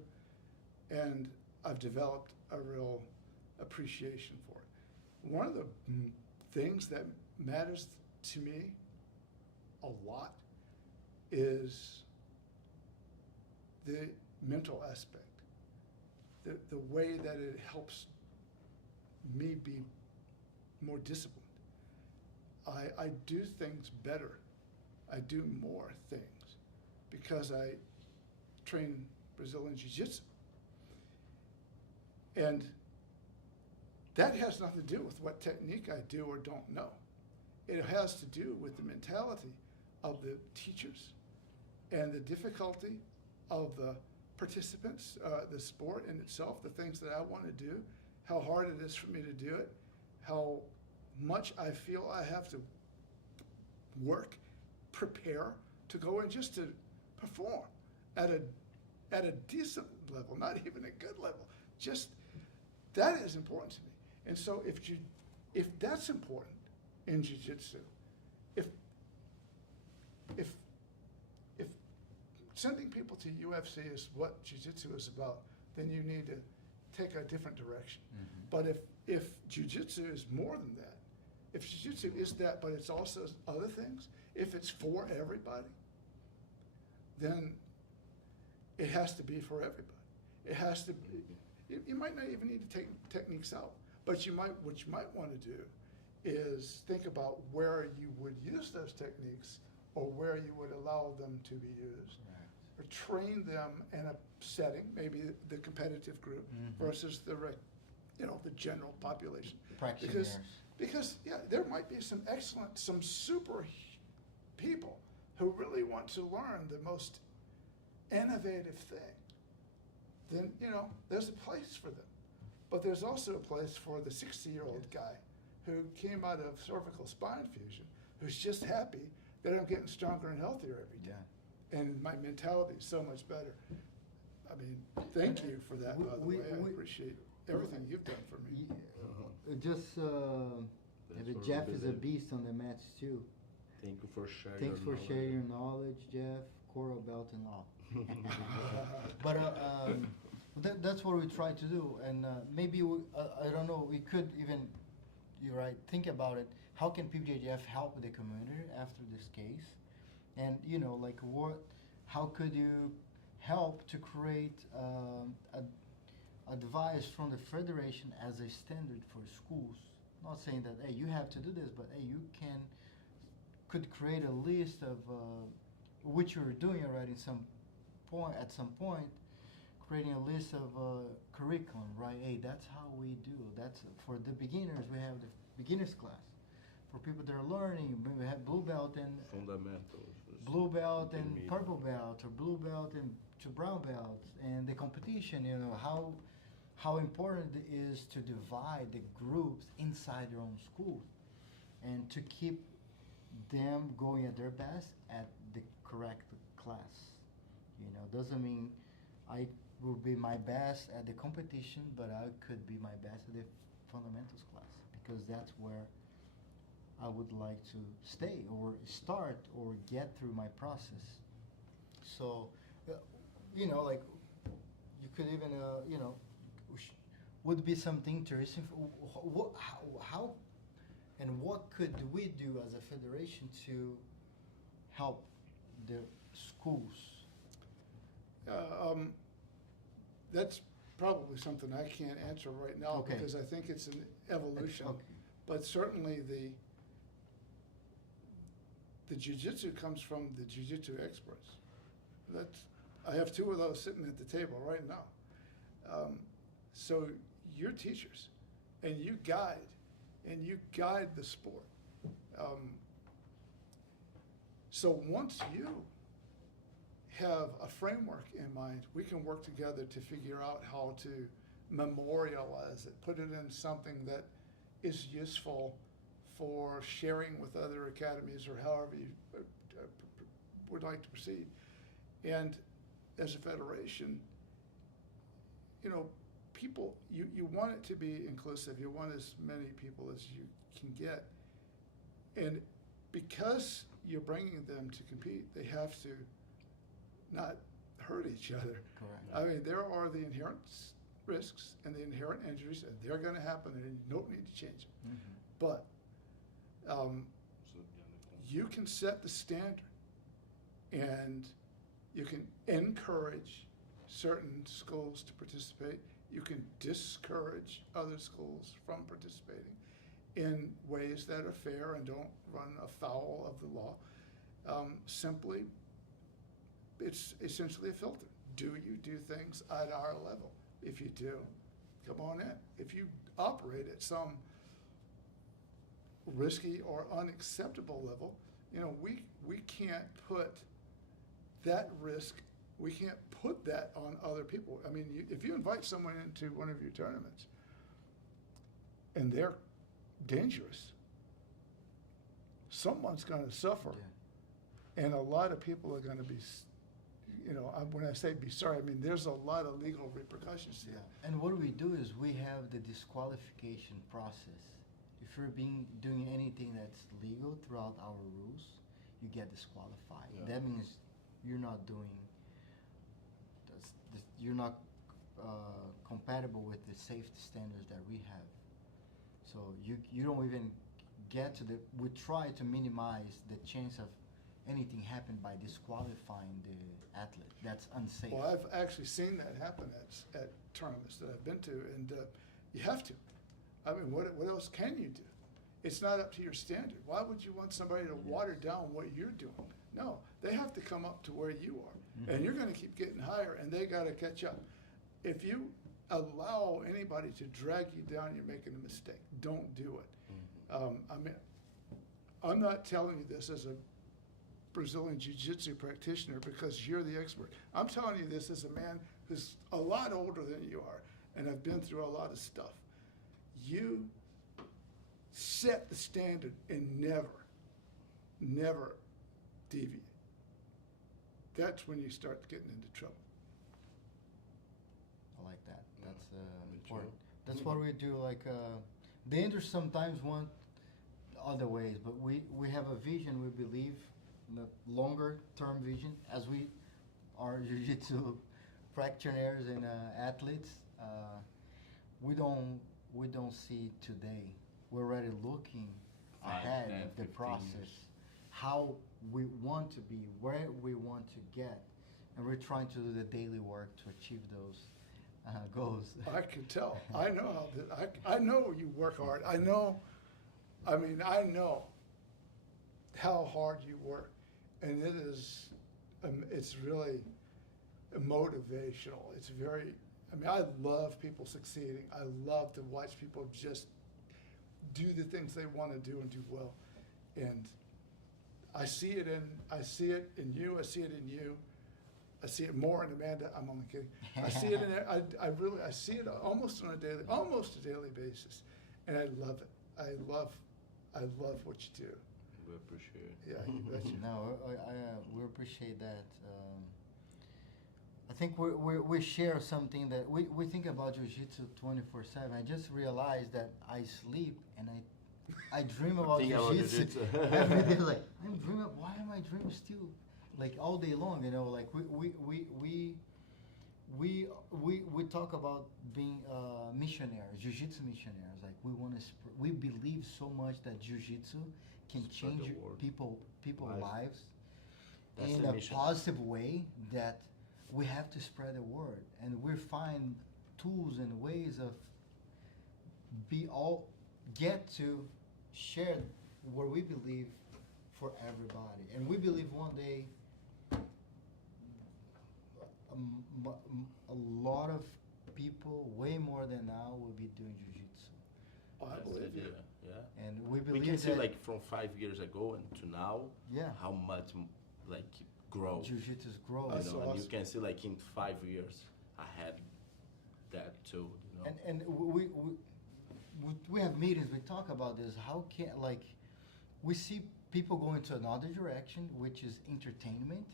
and I've developed a real appreciation for it. One of the things that matters to me a lot is the mental aspect, the way that it helps me be more disciplined. I do things better. I do more things because I train Brazilian Jiu-Jitsu. And that has nothing to do with what technique I do or don't know. It has to do with the mentality of the teachers, and the difficulty of the participants, the sport in itself, the things that I want to do, how hard it is for me to do it, how much I feel I have to work, prepare to go in just to perform at a decent level, not even a good level. Just that is important to me. And so if that's important in jiu-jitsu, if sending people to UFC is what jiu-jitsu is about, then you need to take a different direction. Mm-hmm. But if jiu-jitsu is more than that, if jiu-jitsu is that, but it's also other things, if it's for everybody, then it has to be for everybody. It has to be, you might not even need to take techniques out, but what you might want to do is think about where you would use those techniques or where you would allow them to be used. Or train them in a setting, maybe the competitive group versus the general population. Practitioners. Because there might be some super people who really want to learn the most innovative thing. Then there's a place for them, but there's also a place for the 60-year-old guy who came out of cervical spine fusion, who's just happy that I'm getting stronger and healthier every day. And my mentality is so much better. I mean, thank you for that, by the way. I appreciate everything you've done for me. Jeff is a beast on the mats too. Thank you for sharing. Thanks for sharing your knowledge, Jeff. Coral belt and all. But that's what we try to do, and maybe I don't know. We could even, you're right. Think about it. How can PBJJF help the community after this case? And how could you help to create a device from the federation as a standard for schools? Not saying that, hey, you have to do this, but hey, you could create a list of which you're doing already at some point, creating a list of curriculum, right? Hey, that's how we do. That's for the beginners. We have the beginners class. For people that are learning, we have blue belt and fundamentals. Blue belt and purple belt, or blue belt and to brown belt, and the competition. How important it is to divide the groups inside their own schools, and to keep them going at their best at the correct class. Doesn't mean I will be my best at the competition, but I could be my best at the fundamentals class, because that's where I would like to stay or start or get through my process. So, you could even, would be something interesting. How and what could we do as a federation to help the schools? That's probably something I can't answer right now, Okay. because I think it's an evolution. Okay. But certainly the jiu-jitsu comes from the jiu-jitsu experts. I have two of those sitting at the table right now. So you're teachers, and you guide the sport. So once you have a framework in mind, we can work together to figure out how to memorialize it, put it in something that is useful for sharing with other academies, or however you would like to proceed. And as a federation, people, you want it to be inclusive. You want as many people as you can get. And because you're bringing them to compete, they have to not hurt each other. Correct. I mean, there are the inherent risks and the inherent injuries, and they're going to happen, and you don't need to change them. Mm-hmm. But you can set the standard, and you can encourage certain schools to participate. You can discourage other schools from participating in ways that are fair and don't run afoul of the law. Simply, it's essentially a filter. Do you do things at our level? If you do, come on in. If you operate at some risky or unacceptable level, we can't put that risk, we can't put that on other people. I mean, if you invite someone into one of your tournaments and they're dangerous, someone's going to suffer. Yeah. And a lot of people are going to be, when I say be sorry, I mean there's a lot of legal repercussions to Yeah. that. And what we do is we have the disqualification process. If you're doing anything that's legal throughout our rules, you get disqualified. Yeah. That means you're not doing. You're not compatible with the safety standards that we have. So you don't even get to the. We try to minimize the chance of anything happen by disqualifying the athlete. That's unsafe. Well, I've actually seen that happen at tournaments that I've been to, and you have to. I mean, what else can you do? It's not up to your standard. Why would you want somebody to water down what you're doing? No, they have to come up to where you are, and you're going to keep getting higher, and they got to catch up. If you allow anybody to drag you down, you're making a mistake. Don't do it. I mean, I'm not telling you this as a Brazilian Jiu-Jitsu practitioner because you're the expert. I'm telling you this as a man who's a lot older than you are, and I've been through a lot of stuff. You set the standard and never deviate. That's when you start getting into trouble. I like that. That's Me important. too. That's what we do. Like the Indians sometimes want other ways, but we have a vision. We believe in a longer term vision as we are jiu-jitsu practitioners and athletes. We don't see today. We're already looking 5, ahead 10, of the 15 process, years. how we want to be, where we want to get, and we're trying to do the daily work to achieve those goals. I can tell. I know I know you work hard. I know how hard you work, and it's really motivational. It's very. I mean, I love people succeeding. I love to watch people just do the things they want to do and do well, and I see it in you. I see it in you. I see it more in Amanda. I'm only kidding. I see it in. I see it almost on a daily basis, and I love it. I love what you do. We appreciate it. Yeah, you betcha. No, we appreciate that. I think we share something that we think about jiu-jitsu 24/7. I just realized that I sleep and I dream about Think about jiu-jitsu jiu-jitsu. every day. Like I'm dreaming. Why am I dreaming still? Like all day long, you know. Like we talk about being missionaries, jiu-jitsu missionaries. Like we believe so much that jiu-jitsu can Spread change the word. people's Life. lives That's in the a mission. positive way, that we have to spread the word, and we find tools and ways of get to share what we believe for everybody. And we believe one day a lot of people, way more than now, will be doing jiu-jitsu. Oh, I That's believe it, you. yeah. And we believe We can see that like from 5 years ago and to now, Yeah. how much like grow. jiu-jitsu's growing. That's You know, and you awesome. can see like in 5 years, I had that too. You know. And we have meetings. We talk about this. How can we see people going to another direction, which is entertainment,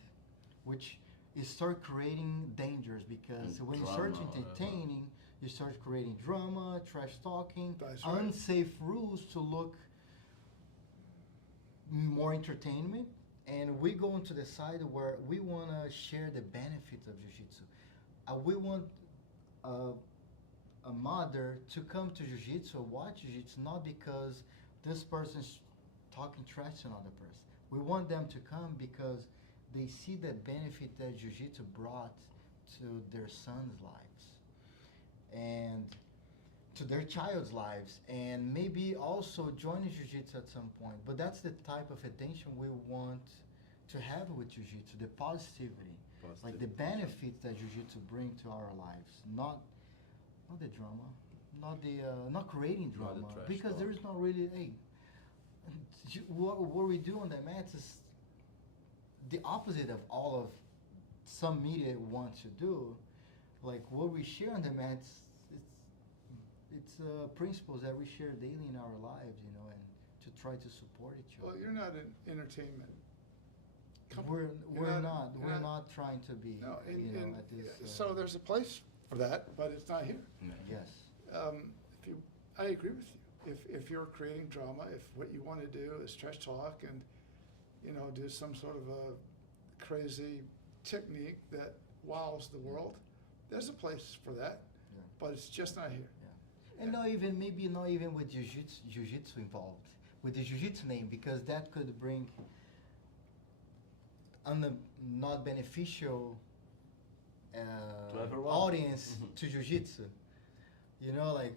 which is start creating dangers, because And when you start drama, entertaining, you start creating drama, trash talking, That's right. unsafe rules to look more entertainment. And we go into the side where we want to share the benefits of jiu-jitsu. We want a mother to come to jiu-jitsu, watch jiu-jitsu, not because this person's talking trash to another person. We want them to come because they see the benefit that jiu-jitsu brought to their sons' lives and to their child's lives, and maybe also join jiu-jitsu at some point. But that's the type of attention we want to have with jiu-jitsu, the positivity, like the benefits that jiu-jitsu bring to our lives, not the drama, not creating Not the drama, trash because talk. there is not really what we do on the mats is the opposite of all of some media want to do, like what we share on the mat, it's principles that we share daily in our lives, you know, and to try to support each other. Well, you're not an entertainment company. We're You're we're not trying to be, No, you know, at this. so there's a place for that, but it's not here. Yes. If you, I agree with you. If you're creating drama, if what you want to do is trash talk and, you know, do some sort of a crazy technique that wows the world, there's a place for that, Yeah. but it's just not here. Yeah. And not even, maybe not even with jiu-jitsu involved, with the jiu-jitsu name, because that could bring not beneficial To everyone. audience Mhm. to jiu-jitsu. You know, like,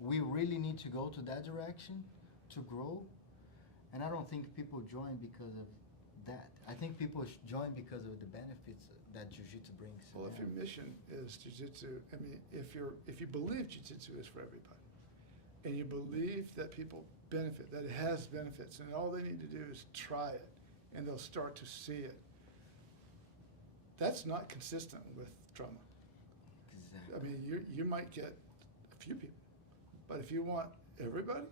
we really need to go to that direction to grow? And I don't think people join because of that. I think people join because of the benefits that jiu-jitsu brings. to Well, if your them. mission is jiu-jitsu, I mean, if you believe jiu-jitsu is for everybody, and you believe that people benefit, that it has benefits, and all they need to do is try it, and they'll start to see it. That's not consistent with drama. Exactly. I mean, you might get a few people, but if you want everybody,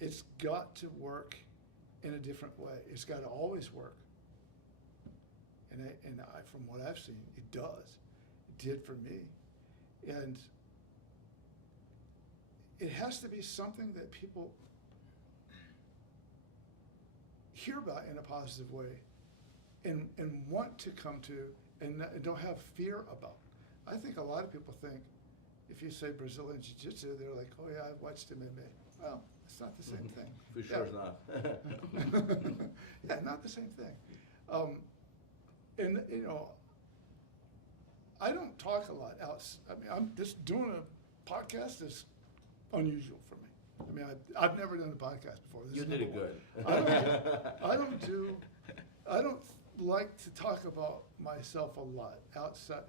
it's got to work in a different way. It's got to always work. And I, from what I've seen, it does. It did for me. And it has to be something that people hear about in a positive way and want to come to and don't have fear about. I think a lot of people think if you say Brazilian Jiu-Jitsu, they're like, oh yeah, I've watched MMA. Well, it's not the same thing. For sure it's not. Yeah, not the same thing. And, you know, I don't talk a lot else. I mean, I'm just doing a podcast is unusual for me. I mean, I've never done a podcast before. This You is did it number good. one. I don't like to talk about myself a lot outside.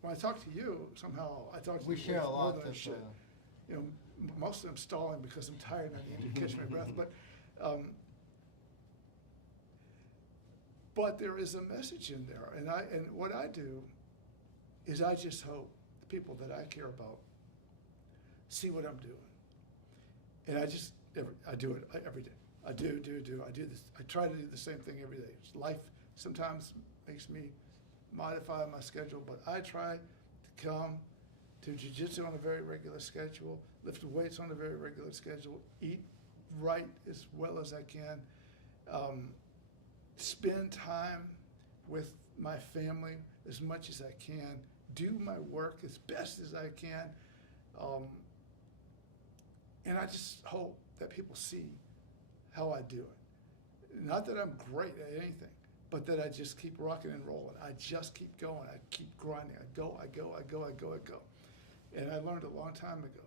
When I talk to you, somehow I talk to We you share a more lot than I of. should. You know, most of them stalling because I'm tired and I need to catch my breath. But there is a message in there, and what I do is I just hope the people that I care about see what I'm doing, and I do it every day. I do this. I try to do the same thing every day. Life sometimes makes me modify my schedule, but I try to come to jiu-jitsu on a very regular schedule, lift weights on a very regular schedule, eat right as well as I can, spend time with my family as much as I can, do my work as best as I can, and I just hope that people see how I do it. Not that I'm great at anything, but that I just keep rocking and rolling. I just keep going. I keep grinding. I go. And I learned a long time ago.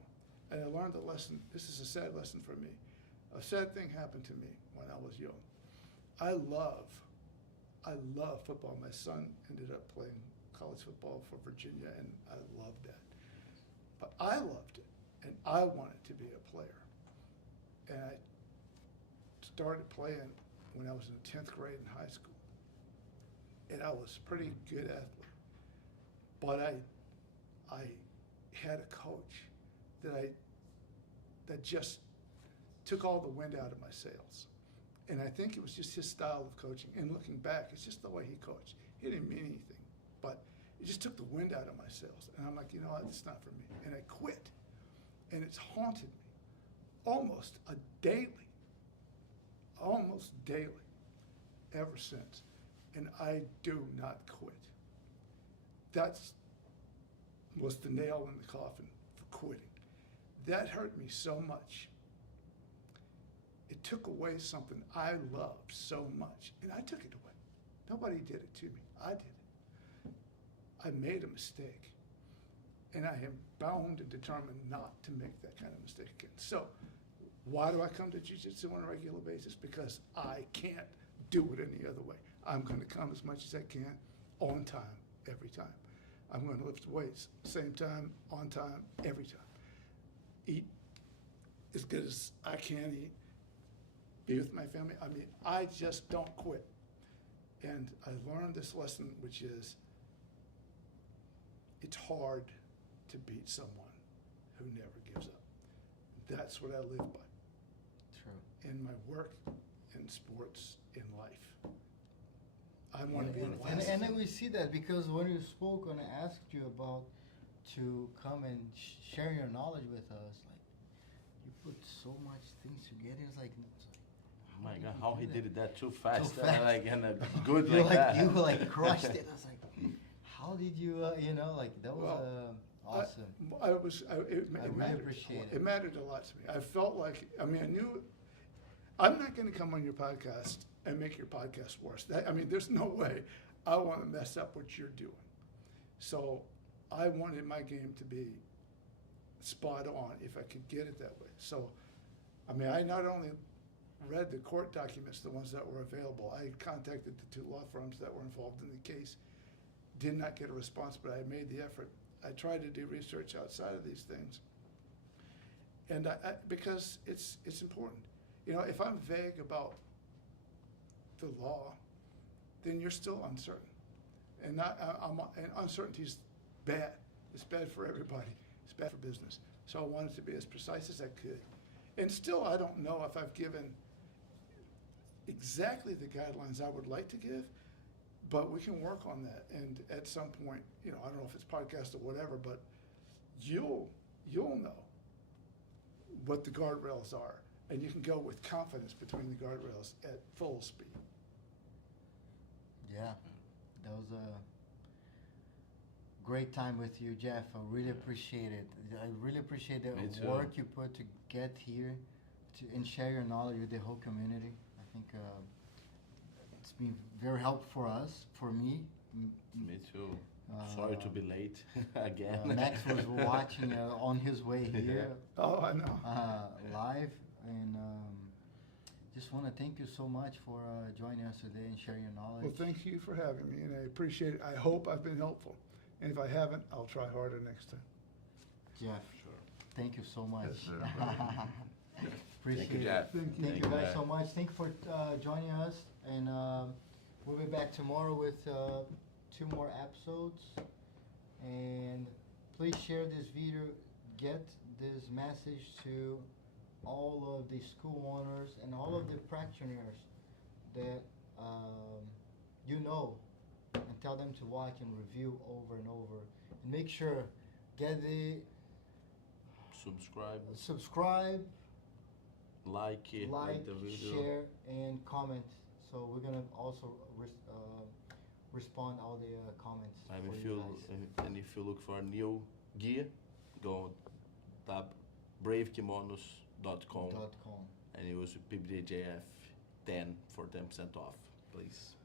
And I learned a lesson. This is a sad lesson for me. A sad thing happened to me when I was young. I love football. My son ended up playing college football for Virginia, and I loved that. But I loved it, and I wanted to be a player. And I started playing when I was in the 10th grade in high school. And I was a pretty good athlete. But I had a coach that just took all the wind out of my sails. And I think it was just his style of coaching. And looking back, it's just the way he coached. He didn't mean anything, but it just took the wind out of my sails. And I'm like, you know what, it's not for me. And I quit. And it's haunted me almost daily ever since. And I do not quit. That was the nail in the coffin for quitting. That hurt me so much. It took away something I loved so much, and I took it away. Nobody did it to me. I did it. I made a mistake, and I am bound and determined not to make that kind of mistake again. So, why do I come to jiu-jitsu on a regular basis? Because I can't do it any other way. I'm going to come as much as I can, on time, every time. I'm going to lift weights, same time, on time, every time. Eat as good as I can eat. be with my family. I mean, I just don't quit. And I learned this lesson, which is it's hard to beat someone who never gives up. That's what I live by True. in my work, in sports, in life. I want to be the And last. then we see that because when you spoke and I asked you about to come and share your knowledge with us, like you put so much things together. It's like Oh my God, how he did that too fast, So fast. like and good you like that. you like crushed it. I was like, how did you like that was Well, awesome. It I really mattered. appreciate it. It mattered a lot to me. I felt like, I mean, I knew I'm not going to come on your podcast and make your podcast worse. I mean, there's no way I want to mess up what you're doing. So I wanted my game to be spot on if I could get it that way. So, I mean, I not only read the court documents, the ones that were available, I contacted the 2 law firms that were involved in the case, did not get a response, but I made the effort. I tried to do research outside of these things. And because it's important. You know, if I'm vague about the law, then you're still uncertain. And and uncertainty's bad. It's bad for everybody. It's bad for business. So I wanted to be as precise as I could. And still, I don't know if I've given exactly the guidelines I would like to give, but we can work on that. And at some point, you know, I don't know if it's podcast or whatever, but you'll know what the guardrails are. And you can go with confidence between the guardrails at full speed. Yeah, that was a great time with you, Jeff. I really appreciate it. I really appreciate the Me too. work you put to get here and share your knowledge with the whole community. I think it's been very helpful for us, for me. Me too. Sorry to be late again. Max was watching on his way here Oh, I know. live, and just want to thank you so much for joining us today and sharing your knowledge. Well, thank you for having me, and I appreciate it. I hope I've been helpful. And if I haven't, I'll try harder next time. Jeff, Sure. thank you so much. Yes, sir. Appreciate Thank you, it. Jeff. Thank you. Thank you guys Jeff. so much. Thank you for joining us, and we'll be back tomorrow with 2 more episodes. And please share this video, get this message to all of the school owners and all of the practitioners that you know, and tell them to watch and review over and over. And make sure, get the subscribe, like it, like the video. share, and comment. So we're gonna also respond all the comments And for if you you guys. and if you look for a new gear, go tab bravekimonos.com .com. and use PBJJF 10 for 10% off, please.